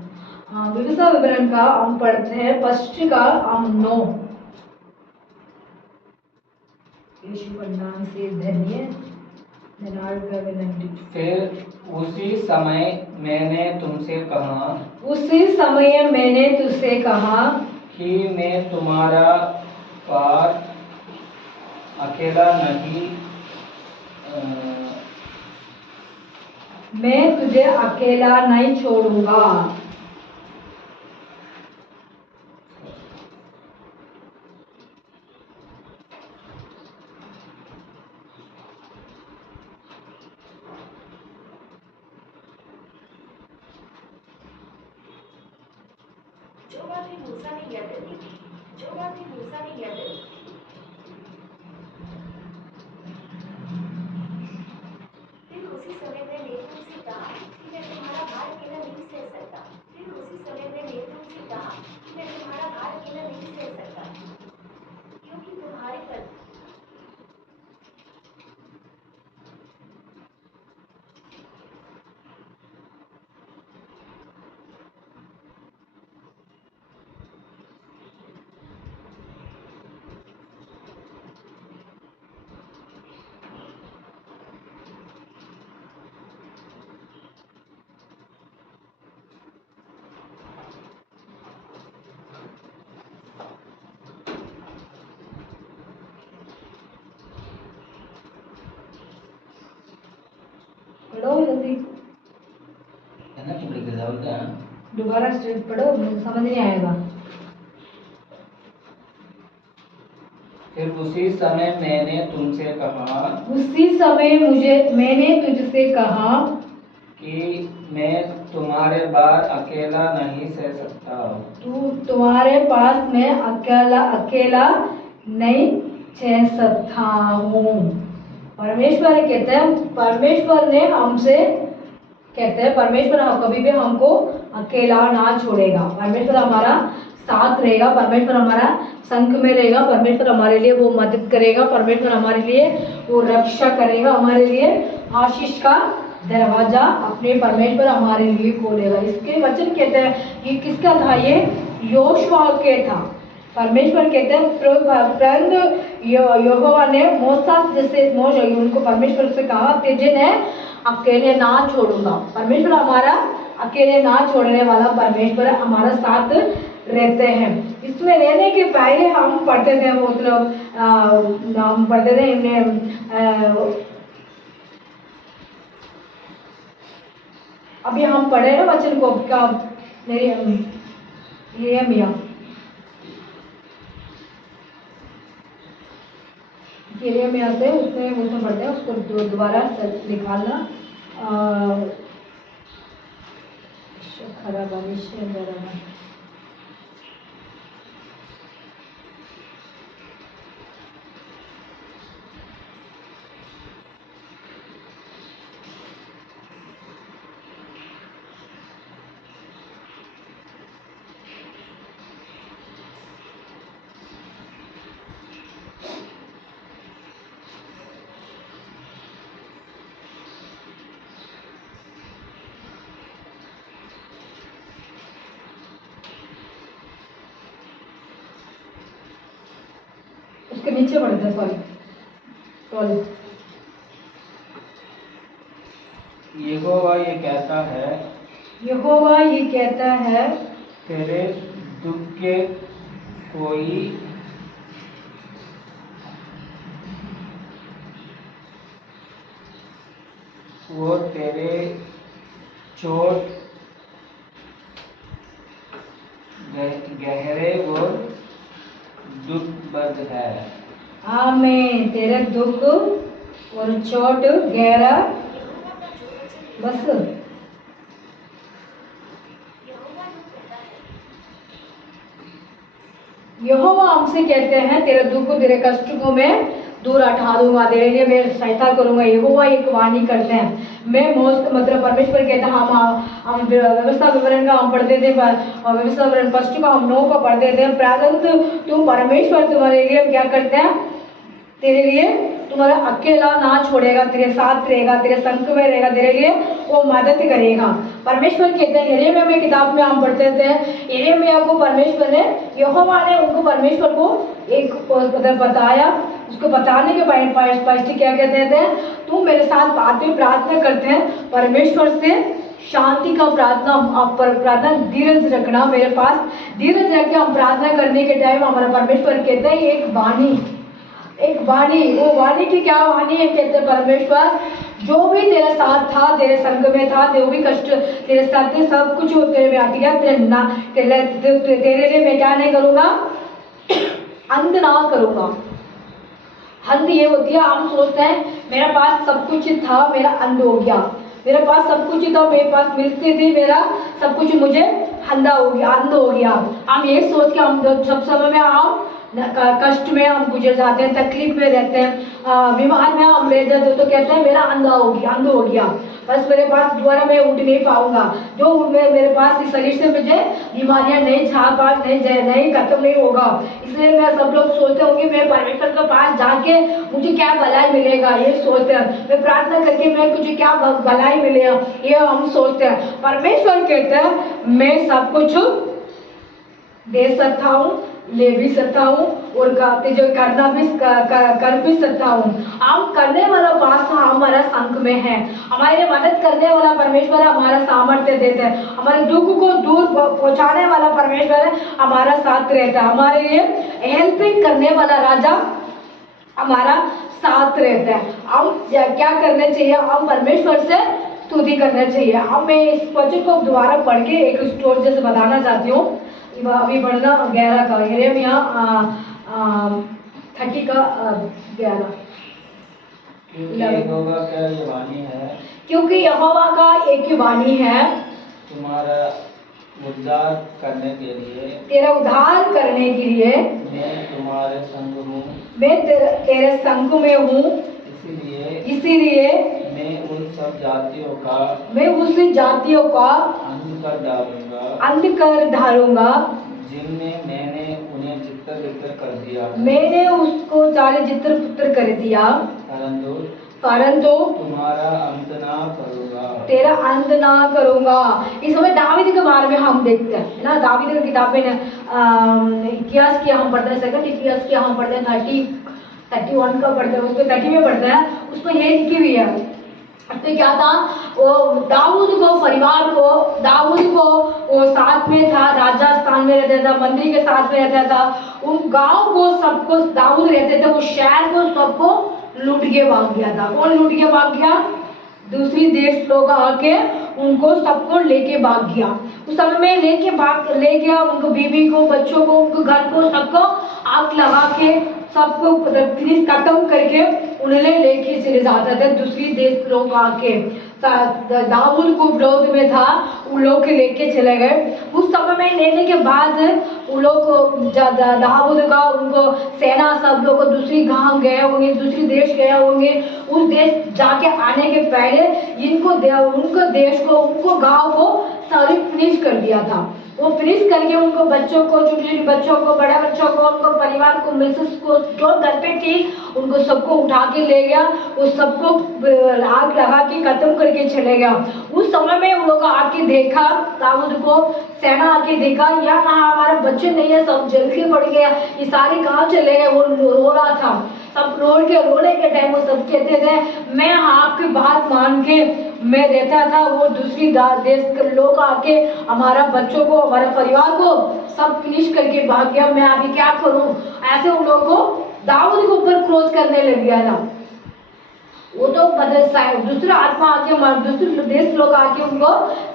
व्यवस्था विवरण का हम पढ़ते हैं फर्स्ट का हम 9। यीशु का नाम से धन्य फिर उसी समय मैंने तुमसे कहा, उसी समय मैंने तुझसे कहा कि मैं तुम्हारा पार अकेला नहीं, मैं तुझे अकेला नहीं छोड़ूंगा। जो बातें मूसा ने याद रखी थी, जो बातें मूसा ने याद रखी थी, फिर उसी समय मैंने तुमसे कहा कि मैं तुम्हारा भार अकेला नहीं सह सकता। फिर उसी समय मैंने तुमसे कहा कि मैं तुम्हारा भार अकेला नहीं सह सकता, क्योंकि तुम्हारे पर पढ़ो जल्दी, है ना? तुम लिख जाओगे दोबारा स्ट्रेट पढ़ो, समझ नहीं आएगा। फिर उसी समय मैंने तुमसे कहा, उसी समय मैंने तुझसे कहा कि मैं तुम्हारे बार अकेला नहीं सह सकता। तुम्हारे पास मैं अकेला नहीं सह सकता हूँ। परमेश्वर कहते हैं, परमेश्वर ने हमसे कहते हैं, परमेश्वर कभी भी हमको अकेला ना छोड़ेगा। परमेश्वर हमारा साथ रहेगा, परमेश्वर हमारा संग में रहेगा, परमेश्वर हमारे लिए वो मदद करेगा, परमेश्वर हमारे लिए वो रक्षा करेगा, हमारे लिए आशीष का दरवाजा अपने परमेश्वर हमारे लिए खोलेगा। इसके वचन कहते हैं, ये किसका था? ये योशुआ के था। परमेश्वर कहते हैं यहोवा ने उनको परमेश्वर से कहा, तुझे ने अकेले ना छोड़ूंगा। परमेश्वर हमारा अकेले ना छोड़ने वाला परमेश्वर हमारा साथ रहते हैं। इसमें रहने के पहले हम पढ़ते थे, मतलब हम पढ़ते थे इन्हें अभी हम पढ़े ना वचन को का यिर्मयाह से उसमें पढ़ते हैं, उसको दोबारा निकालना। उसके नीचे पढ़ते हैं, सॉरी। यहोवा ये कहता है, यहोवा ये कहता है, तेरे दुख के कोई वो तेरे चोट गहरे वो दुख बद है। आमीन। तेरे दुख और चोट गहरा, बस यहोवा हमसे कहते हैं, तेरे दुख को तेरे कष्ट को मैं दूर हटा दूंगा, तेरे लिए मैं सहायता करूंगा। यहोवा एक वाणी करते हैं। मैं मतलब परमेश्वर कहता है, हम व्यवस्था विवरण का हम पढ़ते थे, और व्यवस्था विवरण फर्स्ट का हम 9 को पढ़ते थे। प्रारंभ तुम परमेश्वर तुम्हारे लिए क्या करते हैं? तेरे लिए तुम्हारा अकेला ना छोड़ेगा, तेरे साथ रहेगा, तेरे संग में रहेगा, तेरे लिए वो मदद करेगा। परमेश्वर कहते हैं, यिर्मयाह में किताब में हम पढ़ते थे, यिर्मयाह को परमेश्वर ने, यहोवा ने उनको परमेश्वर को एक बताया, उसको बताने के पास क्या कहते थे, तुम मेरे साथ आते प्रार्थना करते हैं, परमेश्वर से शांति का प्रार्थना, आप पर प्रार्थना धीरज रखना, मेरे पास धीरज रख के हम प्रार्थना करने के टाइम हमारा परमेश्वर कहते हैं एक वाणी, वो वाणी की क्या वाणी है, कहते हैं परमेश्वर जो भी तेरे साथ था, तेरे संग में था, जो भी कष्ट तेरे साथ थे, सब कुछ तेरे में हट गया, तेरे लिए मैं क्या नहीं करूँगा, अंत ना करूँगा। अंत ये होती है, हम सोचते हैं मेरे पास सब कुछ था, मेरा अंत हो गया, मेरे पास सब कुछ था, मेरे पास मिलती थी, मेरा सब कुछ मुझे अंध हो गया। हम ये सोच के हम सब समय में हम कष्ट में हम गुजर जाते हैं, तकलीफ में रहते हैं, बीमार में हम रह जाते हैं, तो कहते हैं मेरा अंध हो गया, बस मेरे पास दोबारा मैं उठ नहीं पाऊंगा, जो मेरे पास इस शरीर से मुझे बीमारियां नहीं नहीं खत्म नहीं होगा। इसलिए मैं सब लोग सोचते होंगे मैं परमेश्वर के पास जाके मुझे क्या भलाई मिलेगा, ये सोचते हैं, मैं प्रार्थना करके मैं मुझे क्या भलाई मिलेगा, ये हम सोचते हैं। परमेश्वर कहते हैं मैं सब कुछ दे सकता हूँ, ले भी सकता हूँ, और जो करना भी कर भी सकता हूँ। हम करने वाला पास हमारा संग में है, हमारे मदद करने वाला परमेश्वर हमारा सामर्थ्य देता है, हमारे दुख को दूर पहुँचाने वाला परमेश्वर हमारा साथ रहता है, हमारे लिए हेल्पिंग करने वाला राजा हमारा साथ रहता है। हम क्या करना चाहिए, हम परमेश्वर से स्तुति करना चाहिए। अब मैं इस वचन को दोबारा पढ़ के एक स्टोरी जैसे बताना चाहती हूँ, अभी पढ़ना 11 का, यिर्मयाह 30 का 11। क्योंकि यहोवा का एक वाणी है, तुम्हारा उद्धार करने के लिए, तेरा उद्धार करने के लिए मैं तुम्हारे संग हूँ, मैं तेरे संग में हूँ, इसीलिए मैं उन सब जातियों का, मैं उस जातियों का अंत कर डालूंगा जिनमें मैंने उन्हें चित्र कर दिया, मैंने उसको सारे चित्र कर दिया, परंतु तुम्हारा अंत ना करूँगा, तेरा अंत ना करूँगा। इस समय दावीद के बारे में हम देखते हैं ना, दावीद की किताब में इतिहास की हम पढ़ते हैं, सेकंड इतिहास की हम पढ़ते हैं, 31 का पढ़ते हैं, उसको 30 में पढ़ते हैं, उसमें ये लिखी हुई है, उसमें क्या था, वो दाऊद को परिवार को, दाऊद को वो साथ में था, राजा स्थान में रहता था, मंत्री के साथ में रहता था, उन गांव को सबको दाऊद रहते थे, वो शहर को सबको लूट के भाग गया था। कौन लूट के भाग गया, दूसरी देश लोग आके उनको सबको लेके भाग गया। उस समय में ले गया उनको, बीबी को, बच्चों को, उनको घर को, सबको आग लगा के सबको फिनिश खत्म करके उन्हें लेके चले जाते थे दूसरी देश लोग आके। दाऊद को विरोध में था, उन लोग के लेके चले गए। उस समय में लेने के बाद उन लोग दाऊद का उनको सेना सब लोग दूसरी गांव गए होंगे, दूसरी देश गए होंगे। उस देश जाके आने के पहले उनको देश को, उनको गांव को सारी फिनिश कर दिया था। वो फिनिश करके उनको बच्चों को, छोटे छोटे बच्चों को, बड़े बच्चों को, उनको परिवार को, मिसेस को, जो घर पे थी उनको सबको उठा के ले गया, वो सबको आग लगा के खत्म करके चले गया। उस समय में उन लोग आके देखा, दाऊद को सेना आके देखा, यहाँ हमारे बच्चे नहीं है, सब जल के पड़ गया, ये सारे कहाँ चले गए। वो रो रहा था, सब रोने के टाइम वो सब कहते थे मैं आपकी बात मान के मैं रहता था, वो दूसरी देश के लोग आके हमारा बच्चों को, हमारे परिवार को सब फिनिश करके भाग गया, मैं अभी क्या करूं। ऐसे उन लोगों को दाऊद के ऊपर क्रोध करने लग गया था। वो तो दूसरा आत्मा आके, दूसरे देश लोग आके उनको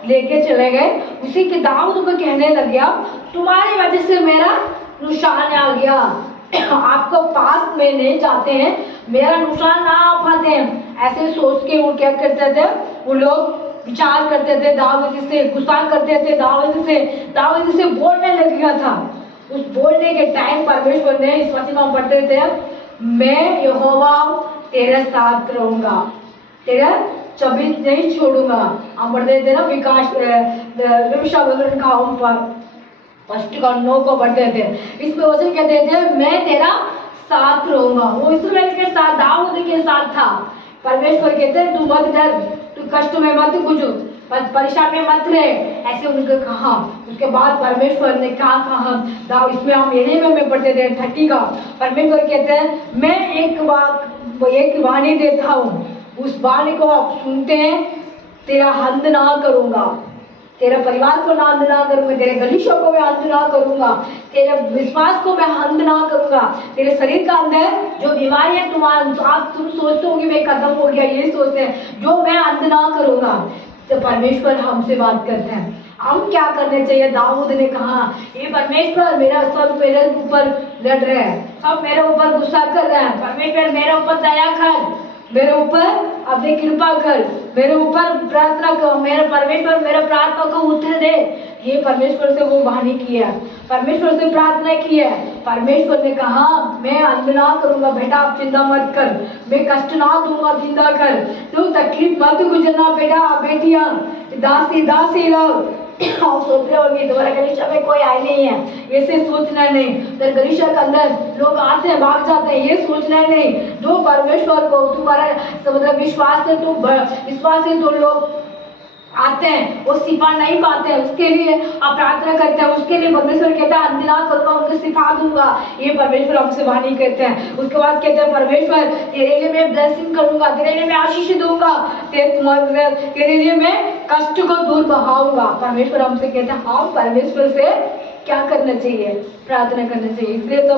लेके चले गए। उसी के दाऊद को कहने लग गया तुम्हारी वजह से मेरा नुकसान आ गया, आपको पास में नहीं जाते हैं, मेरा नुकसान ना आ पाते हैं। ऐसे सोच के वो क्या करते थे, वो लोग विचार करते थे, दाऊद से गुस्सा करते थे, दाऊद से बोलने लग गया था। उस बोलने के टाइम परमेश्वर ने इस वचन में पढ़ते थे मैं यहोवा तेरे साथ रहूंगा, तेरा कभी नहीं छोड़ूंगा। हम पढ़ते थे ना विकास फर्स्ट का 9 को पढ़ते थे, इसमें वचन कहते थे मैं तेरा साथ रहूंगा। वो इस्राएल के साथ, दाऊद के साथ था। परमेश्वर कहते हैं तू मत डर, तू कष्ट में मत गुजर, परेशान में मत रहे, ऐसे उनको कहा। उसके बाद परमेश्वर ने क्या कहा, इसमें हम यही में पढ़ते थे 30 का। परमेश्वर कहते हैं मैं एक वाणी देता हूँ, उस वाणी को आप सुनते हैं, तेरा अंत ना करूंगा, तेरे परिवार को अंत ना करूंगा, तेरे गलीशों को मैं अंत ना करूंगा, तेरे विश्वास को मैं अंत ना करूंगा, तेरे शरीर का अंदर जो बीमारी है तुम सोचते होंगे मैं खत्म हो गया, ये सोचते हैं, जो मैं अंत ना करूंगा। तो परमेश्वर हमसे बात करते हैं, हम क्या करने चाहिए। दाऊद ने कहा ये परमेश्वर मेरा सब मेरे ऊपर लड़ रहे हैं, सब मेरे ऊपर गुस्सा कर रहे हैं, परमेश्वर मेरे ऊपर दया कर, मेरे ऊपर अपनी कृपा कर, मेरे ऊपर प्रार्थना कर, मेरे परमेश्वर मेरे प्रार्थना को उत्तर दे। ये परमेश्वर से वो वाणी की है, परमेश्वर से प्रार्थना की है। परमेश्वर ने कहा मैं अंत ना करूंगा, बेटा आप चिंता मत कर, मैं कष्ट ना दूंगा, चिंता कर, तू तकलीफ मत गुजरना बेटा, बेटियां दासी लोग आप सोच रहे होंगे तुम्हारे गलीचा में कोई आए नहीं है, ऐसे सोचना नहीं। तो गलीचा के अंदर लोग आते हैं भाग जाते हैं, ये सोचना नहीं। जो परमेश्वर को तुम्हारा मतलब विश्वास से तो लोग आते हैं, वो सिफा नहीं पाते हैं, उसके लिए आप प्रार्थना करते हैं, उसके लिए परमेश्वर कहता है अंत ना करूंगा, उनको सिफा दूंगा। ये परमेश्वर हमसे वाणी कहते हैं। उसके बाद कहते हैं परमेश्वर तेरे लिए मैं ब्लेसिंग करूंगा, तेरे लिए मैं आशीष दूंगा, तेरे लिए मैं कष्ट को दूर बहाऊंगा। परमेश्वर हमसे कहते हैं हम परमेश्वर से क्या करना चाहिए, प्रार्थना करना चाहिए। इसलिए तो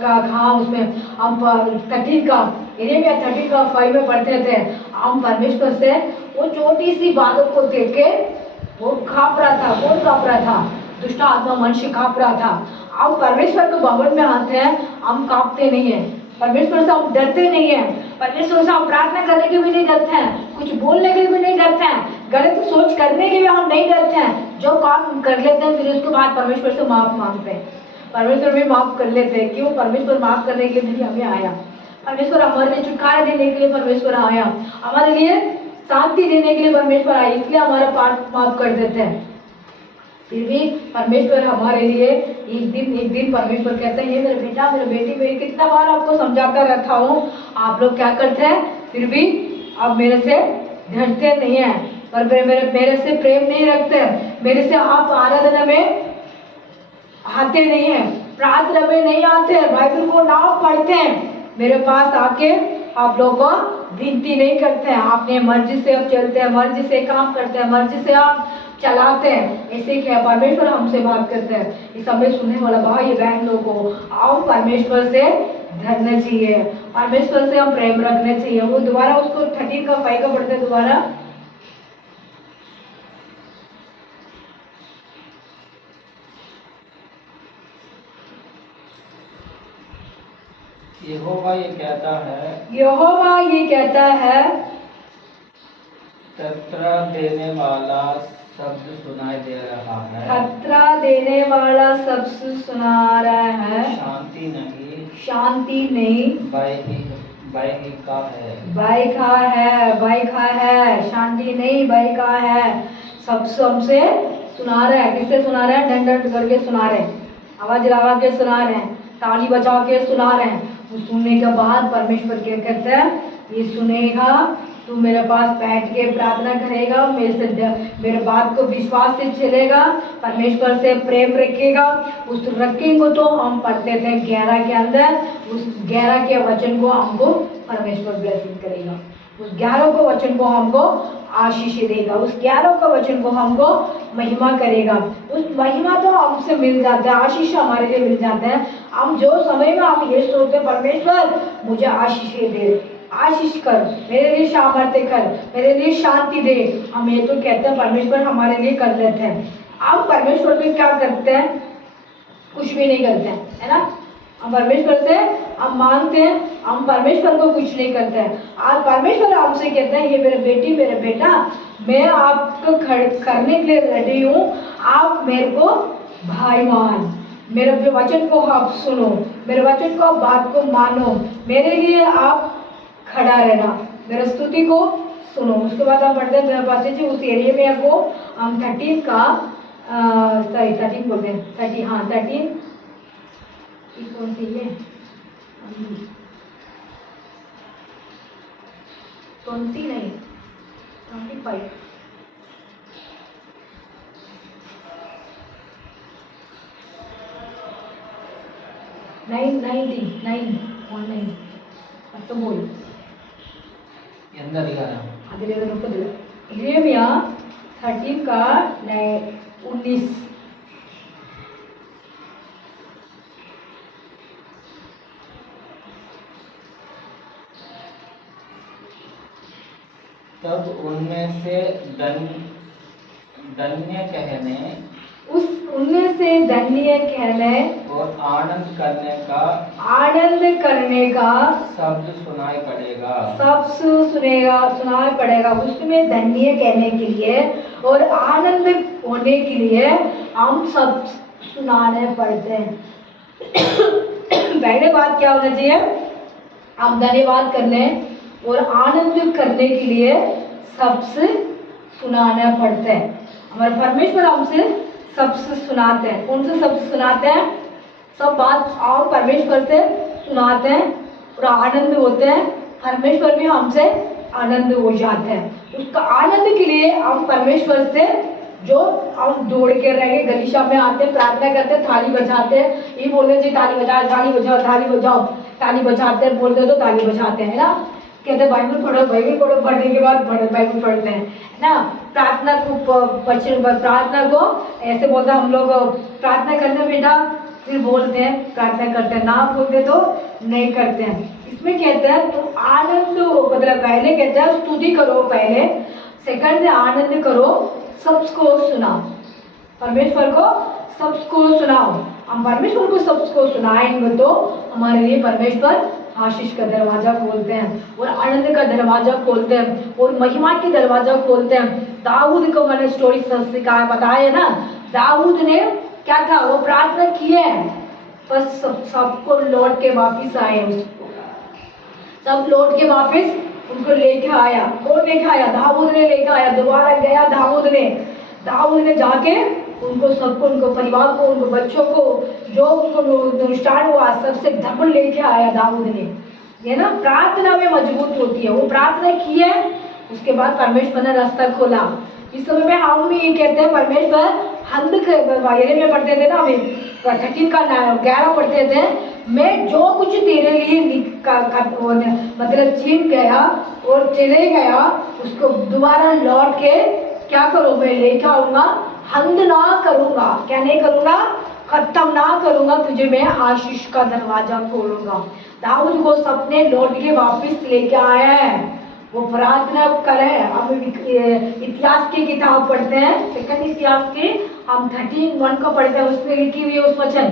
कहा उसमें हम 30 में पढ़ते थे, हम परमेश्वर से वो छोटी सी बातों को देख के वो कांप रहा था। कौन कांप रहा था? दुष्ट आत्मा मनुष्य कांप रहा था। हम परमेश्वर के भवन में आते हैं, हम कांपते नहीं है, परमेश्वर से हम डरते नहीं है, परमेश्वर से हम प्रार्थना करने के भी नहीं डरते हैं, कुछ बोलने के भी नहीं डरते हैं, गलत सोच करने के भी हम नहीं डरते हैं। जो काम कर लेते हैं फिर उसके बाद परमेश्वर से माफ मांगते हैं, परमेश्वर भी माफ कर लेते हैं। क्यों? परमेश्वर माफ करने के लिए हमें आया, परमेश्वर हमारे लिए छुटकारा देने के लिए परमेश्वर आया, हमारे लिए शांति देने के लिए परमेश्वर आया, इसलिए हमारा पाप माफ कर देते हैं। फिर भी परमेश्वर हमारे लिए एक दिन परमेश्वर कहते हैं, ये मेरे बेटा मेरे बेटी, मैं कितना बार आपको समझाता रहता हूँ, आप लोग क्या करते हैं, फिर भी आप मेरे से डरते नहीं है, पर मेरे से प्रेम नहीं रखते, मेरे से आप आराधना में आते नहीं है, प्रार्थना में नहीं आते, बाइबल को ना पढ़ते हैं, मेरे पास आके आप लोगों को विनती नहीं करते हैं, अपने मर्जी से आप चलते हैं, मर्जी से काम करते हैं, मर्जी से आप चलाते हैं। ऐसे क्या परमेश्वर हमसे बात करते हैं। इस समय सुनने वाला भाई बहनों को आओ परमेश्वर से डरना चाहिए, परमेश्वर से हम प्रेम रखना चाहिए। वो दोबारा उसको 30 का 5 का पढ़ते दोबारा। यहोवा ये कहता है खतरा देने वाला शब्द सुनाई दे रहा है, खतरा देने वाला शब्द सुना रहा है, शांति नहीं बाई का है, शांति नहीं बाई का है। शब्द हमसे सुना रहा है, किससे सुना रहे हैं? डंड करके सुना रहे हैं, आवाज लगा के सुना रहे हैं, ताली बजा के सुना रहे हैं। वो सुनने के बाद परमेश्वर क्या कहते हैं, ये सुनेगा, तू मेरे पास बैठ के प्रार्थना करेगा, मेरे बात को विश्वास से चलेगा, परमेश्वर से प्रेम रखेगा। उस रखेंगे तो हम पढ़ते थे 11 के अंदर, उस 11 के वचन को हमको परमेश्वर ब्लेसिंग करेगा, उस 11 को वचन को हमको आशीष देगा, उस 11 का वचन को हमको महिमा करेगा। उस महिमा तो हमसे मिल जाता है, आशीष हमारे लिए मिल जाता है। हम जो समय में हम ये सोचते परमेश्वर मुझे आशीष दे, आशीष कर, मेरे लिए सामर्थ्य कर, मेरे लिए शांति दे, हम ये तो कहते हैं परमेश्वर हमारे लिए कर लेते हैं। हम परमेश्वर में क्या करते हैं? कुछ भी नहीं करते हैं, है ना। हम परमेश्वर से हम मांगते हैं, हम परमेश्वर को कुछ नहीं करते हैं। आज परमेश्वर आपसे कहते हैं, ये मेरे बेटी मेरे बेटा, मैं आपको करने के लिए रेडी हूँ, आप मेरे को भाई मान, मेरे वचन को आप सुनो, मेरे वचन को आप बात को मानो, मेरे लिए आप खड़ा रहना, मेरे स्तुति को सुनो। उसके बाद हम पढ़ते हैं मेरे पास उस एरिया में आपको हम 13 का 13 बोलते हैं 30, हाँ 13 कौन सी है 20 नहीं, 25, 19. अब तो बोल ಎಂದರ 11 അതിലെ മുപ്പത്. ഇരേമിയ 13 का 19. तब उनमें से धन्य कहने उनमें से धन्य कहने और आनंद करने का शब्द सुनाई पड़ेगा। सुनाई पड़ेगा। उसमें धन्य कहने के लिए और आनंद होने के लिए हम सब सुनाने पड़ते हैं। पहले बात क्या होना चाहिए? हम धन्यवाद करने और आनंद करने के लिए सबसे सुनाना पड़ता है। हमारे परमेश्वर हमसे सबसे सुनाते हैं। कौन से सबसे सुनाते हैं? सब बात हम परमेश्वर से सुनाते हैं और आनंद होते हैं। परमेश्वर भी हमसे आनंद हो जाते हैं। उसका आनंद के लिए हम परमेश्वर से जो हम दौड़ के रहेंगे, गलीचा में आते हैं, प्रार्थना करते हैं, थाली बजाते हैं, ये बोलने चाहिए ताली बजाओ, ताली बजाओ, ताली बजाओ, ताली बजाते हैं, बोलते तो ताली बजाते हैं ना। कहते हैं बाइबल पढ़ो, पढ़ने के बाद बाइबल पढ़ते हैं ना। प्रार्थना को प्रार्थना को ऐसे बोलते हैं हम लोग, प्रार्थना करते हैं बेटा, फिर बोलते हैं प्रार्थना करते हैं, ना बोलते तो नहीं करते हैं। इसमें कहते हैं तो आनंद, मतलब पहले कहते हैं स्तुति करो पहले, सेकंड आनंद करो, सबको सुनाओ। परमेश्वर को सबको सुनाओ। हम परमेश्वर को सबको सुनाएंगे तो हमारे लिए परमेश्वर आशीष का दरवाजा खोलते हैं और आनंद का दरवाजा खोलते हैं और महिमा की दरवाजा खोलते हैं। दाऊद को मैंने स्टोरी सिखाया, बताया ना। दाऊद ने क्या था, वो प्रार्थना किए, बस सबको लौट के वापिस आए। उसको सब लौट के वापिस उनको लेके आया। कौन लेके आया? दाऊद ने लेके आया। दोबारा गया दाऊद ने जाके उनको सबको, उनको परिवार को, उनको बच्चों को, जो उनको नुकसान हुआ सबसे डबल लेके आया दाऊद ने। ये ना प्रार्थना में मजबूत होती है। वो प्रार्थना की है, उसके बाद परमेश्वर ने रास्ता खोला। इस समय में हम भी ये कहते हैं परमेश्वर हंद में पढ़ते थे ना, हमें 13 का 11 पढ़ते थे, मैं जो कुछ तेरे लिए मतलब छीन गया और चले गया, उसको दोबारा लौट के क्या करूँ, मैं लेके आऊंगा, हंद ना करूंगा। क्या नहीं करूंगा? खत्म ना करूंगा, तुझे मैं आशीष का दरवाजा खोलूंगा। दाऊद को सपने लौट के वापिस लेके आया है। वो प्रार्थना करे। हम इतिहास की किताब पढ़ते हैं, सेकंड इतिहास की हम 13:1 को पढ़ते हैं, उसमें लिखी हुई है उस वचन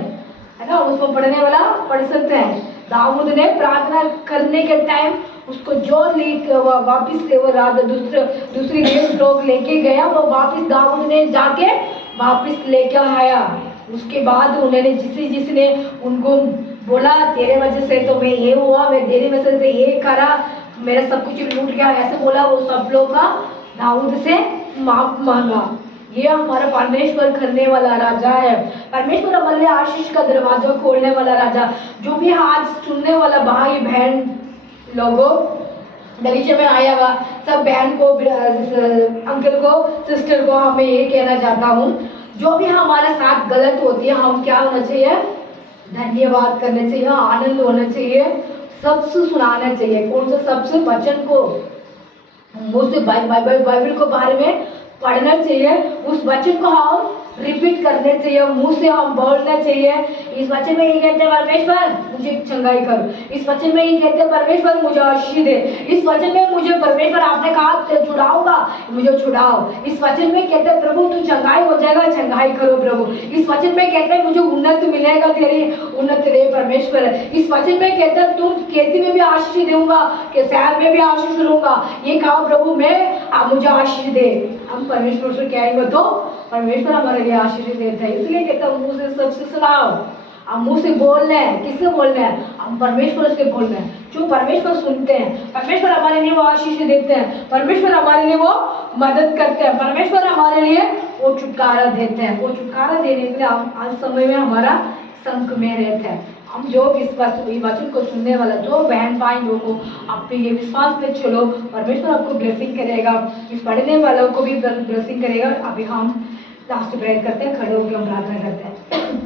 है ना, उसको पढ़ने वाला पढ़ सकते हैं। दाऊद ने प्रार्थना करने के टाइम उसको जो वापिस वो दूसरी देश लोग लेके गया, वो वापिस दाऊद ने जाके वापिस लेके आया। उसके बाद उन्होंने जिसने उनको बोला तेरे वजह से तो मैं ये हुआ, मैं तेरे वजह से ये करा, मेरा सब कुछ लूट गया, ऐसे बोला, वो सब लोग का दाऊद से माफ मांगा। ये हमारा परमेश्वर करने वाला राजा है। परमेश्वर हमारे लिए आशीष का दरवाजा खोलने वाला राजा। जो भी आज सुनने वाला भाई बहन लोगों गलीचे में आया हुआ, सब बहन को, अंकल को, सिस्टर को मैं ये कहना चाहता हूँ, जो भी हमारे साथ गलत होती है, हम क्या होना चाहिए? धन्यवाद करना चाहिए, आनंद होना चाहिए, सबसे सुनाना चाहिए। कौन सा? सबसे वचन को मुंह से बाइबल को बारे में पढ़ना चाहिए, उस वचन को हम रिपीट करने चाहिए, मुंह से हम बोलना चाहिए। इस वचन में ये कहते हैं परमेश्वर मुझे चंगाई करो, इस वचन में ये कहते हैं परमेश्वर मुझे आशीष दे, इस वचन में मुझे परमेश्वर आपने कहा छुड़ाऊंगा, मुझे छुड़ाओ। इस वचन में कहते हैं प्रभु तू चंगाई हो जाएगा, चंगाई करो प्रभु। इस वचन में कहते हैं मुझे उन्नत मिलेगा, तेरी उन्नत दे परमेश्वर। इस वचन में कहते हैं तुम खेती में भी आशीष दूंगा, शहर में भी आशीष दूंगा, ये कहा प्रभु मैं मुझे आशीष दे। हम परमेश्वर से कहेंगे तो परमेश्वर हमारे लिए आशीष देता है। इसलिए कहता हूँ मुंह से सबसे सुनाओ। हम मुंह से बोलना है, किससे बोलना है? हम परमेश्वर से बोलना है। जो परमेश्वर सुनते हैं, परमेश्वर हमारे लिए वो आशीष देते हैं, परमेश्वर हमारे लिए वो मदद करते हैं, परमेश्वर हमारे लिए वो छुटकारा देते हैं। वो छुटकारा देने के लिए हम आज समय में हमारा संक में रहते हैं। हम जो इस वचन को सुनने वाला जो बहन भाई लोगों को अपने ये विश्वास में चलो, परमेश्वर आपको ब्लेसिंग करेगा, इस पढ़ने वालों को भी ब्लेसिंग करेगा। अभी हम लास्ट प्रेयर करते हैं, खड़े होकर हम प्रार्थना करते हैं।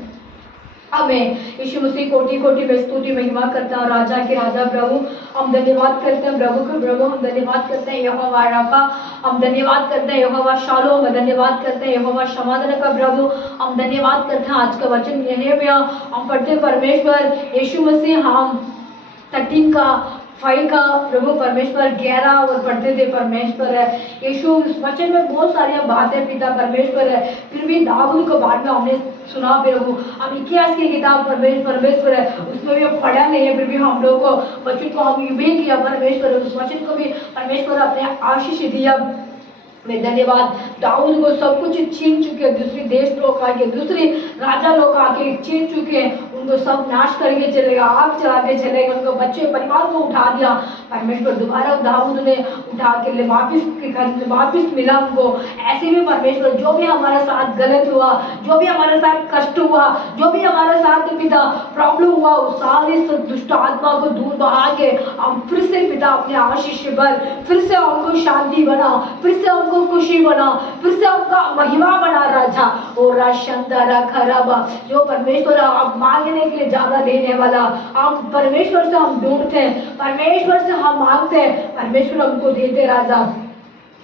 हमें यीशु मसीह कोटि कोटि में स्तुति महिमा करता है, राजा के राजा प्रभु हम धन्यवाद करते हैं, प्रभु के प्रभु हम धन्यवाद करते हैं, यहोवा राफा हम धन्यवाद करते हैं, यहोवा शालोम धन्यवाद करते हैं, यहोवा समाधान का प्रभु हम धन्यवाद करते हैं। आज का वचन यह हम पढ़ते परमेश्वर यीशु मसीह हम 13 का 5 का प्रभु परमेश्वर 11 और पढ़ते थे परमेश्वर है यीशु। इस वचन में बहुत सारी बातें पिता परमेश्वर है, फिर भी दाऊद को बाद में हमने सुना प्रभु, हम इतिहास की किताब परमेश्वर है उसमें भी हम पढ़ा नहीं है, फिर भी हम लोग को वचन को हम भी किया परमेश्वर, उस वचन को भी परमेश्वर अपने आशीष दिया। मैं धन्यवाद दाऊद को सब कुछ छीन चुके हैं, दूसरी देश लोग आके दूसरे राजा लोग आके छीन चुके हैं, उनको सब नाश करके चलेगा, आग चला के चलेगा, उनको बच्चे परिवार को उठा दिया परमेश्वर, दोबारा दाऊद ने उठा के ले वापिस मिला उनको। ऐसे भी परमेश्वर जो भी हमारे साथ गलत हुआ, जो भी हमारे साथ कष्ट हुआ, जो भी हमारे साथ पिता प्रॉब्लम हुआ, उस सारी दुष्ट आत्मा को दूर बहा के हम फिर से पिता अपने आशीष पर फिर से हमको शांति बना, फिर से हमको खुशी बना, फिर से हमका महिमा बना राजा। और राशंदारा खराबा जो परमेश्वर आप मांगने के लिए ज्यादा देने वाला, आप परमेश्वर से हम ढूंढते हैं, परमेश्वर से हम मांगते हैं, परमेश्वर हमको देते राजा।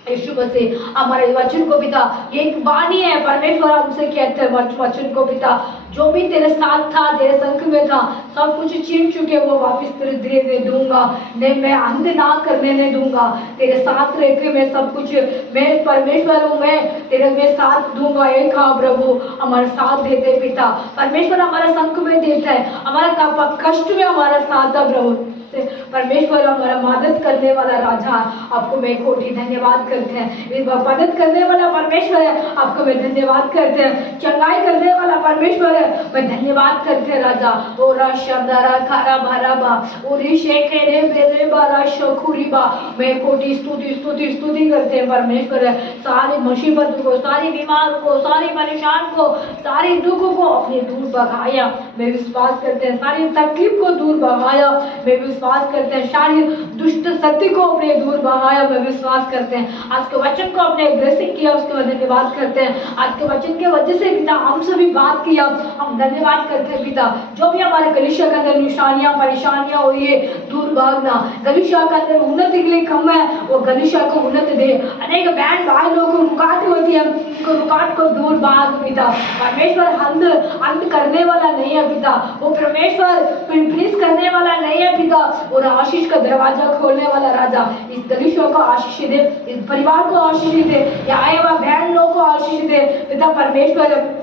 यीशु मसीह हमारे वचन को पिता एक वाणी है परमेश्वर, हमसे कहते हैं वचन को पिता जो भी तेरे साथ था, तेरे संग में था, सब कुछ छीन चुके वो वापस तेरे दे दूंगा, नहीं मैं अंध ना करने नहीं दूंगा, तेरे साथ रह के मैं सब कुछ, मैं परमेश्वर हूँ, मैं तेरे में साथ दूंगा। एक हाँ प्रभु हमारे साथ देते पिता परमेश्वर, हमारे संग में देता है, हमारा कष्ट में हमारा साथ था प्रभु परमेश्वर, हमारा मदद करने वाला राजा, आपको मैं कोटि धन्यवाद करते हैं। इस मदद करने वाला परमेश्वर है, आपको मैं धन्यवाद करते हैं। चंगाई करने वाला परमेश्वर है, मैं धन्यवाद करते हैं राजा। ओ राशा खारा भारा बा ओरी शेखे रे बेरे बारा शखुरी बा, मैं कोटि स्तुति करते हैं परमेश्वर है। सारी मुसीबत को, सारी बीमार को, सारी परेशान को, सारी दुख को अपने दूर भगाया, मैं विश्वास करते हैं। सारी तकलीफ को दूर भगाया, मैं विश्वास करते हैं। सारी दुष्ट शक्ति को अपने दूर भगाया, मैं विश्वास करते हैं। आज के वचन को अपने ब्लेसिंग किया, उसके बाद धन्यवाद करते हैं। आज के वचन के वजह से पिता हमसे भी बात किया, हम धन्यवाद करते हैं पिता। जो भी हमारे गलीशिया के अंदर निशानियां परेशानियां हुई है, दूर भागना, गलीशिया के अंदर उन्नति के लिए कम है, वो गलीशिया को उन्नति दे। अनेक बहन भाई लोगों को रुकावट होती है, उनको रुकावट को दूर भाग पिता। परमेश्वर अंत करने वाला नहीं है पिता, वो परमेश्वर फिनिश करने वाला नहीं है पिता, और आशीष का दरवाजा खोलने वाला राजा। इस गलीशिया को आशीष दे, इस परिवार को आशीष दे, या आए हुआ बहन लोगों को आशीष दे पिता परमेश्वर।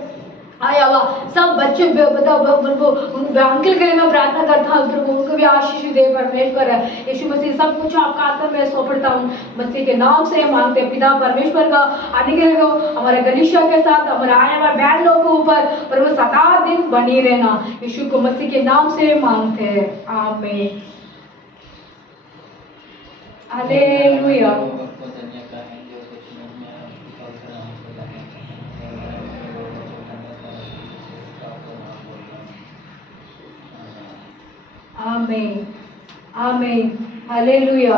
आया हुआ सब बच्चे अंकल के लिए मैं प्रार्थना करता हूँ प्रभु, उनको भी आशीष दे परमेश्वर है। यीशु मसीह सब कुछ आपका हाथ में सौंपता हूँ, मसीह के नाम से मांगते हैं पिता परमेश्वर का अनुग्रह हो हमारे गलीशिया के साथ, हमारे आने वाले बहन लोगों के ऊपर प्रभु सदा दिन बनी रहना, यीशु को मसीह के नाम से मांगते हैं, आमीन। हालेलुया। आमीन, आमीन, हालेलुया।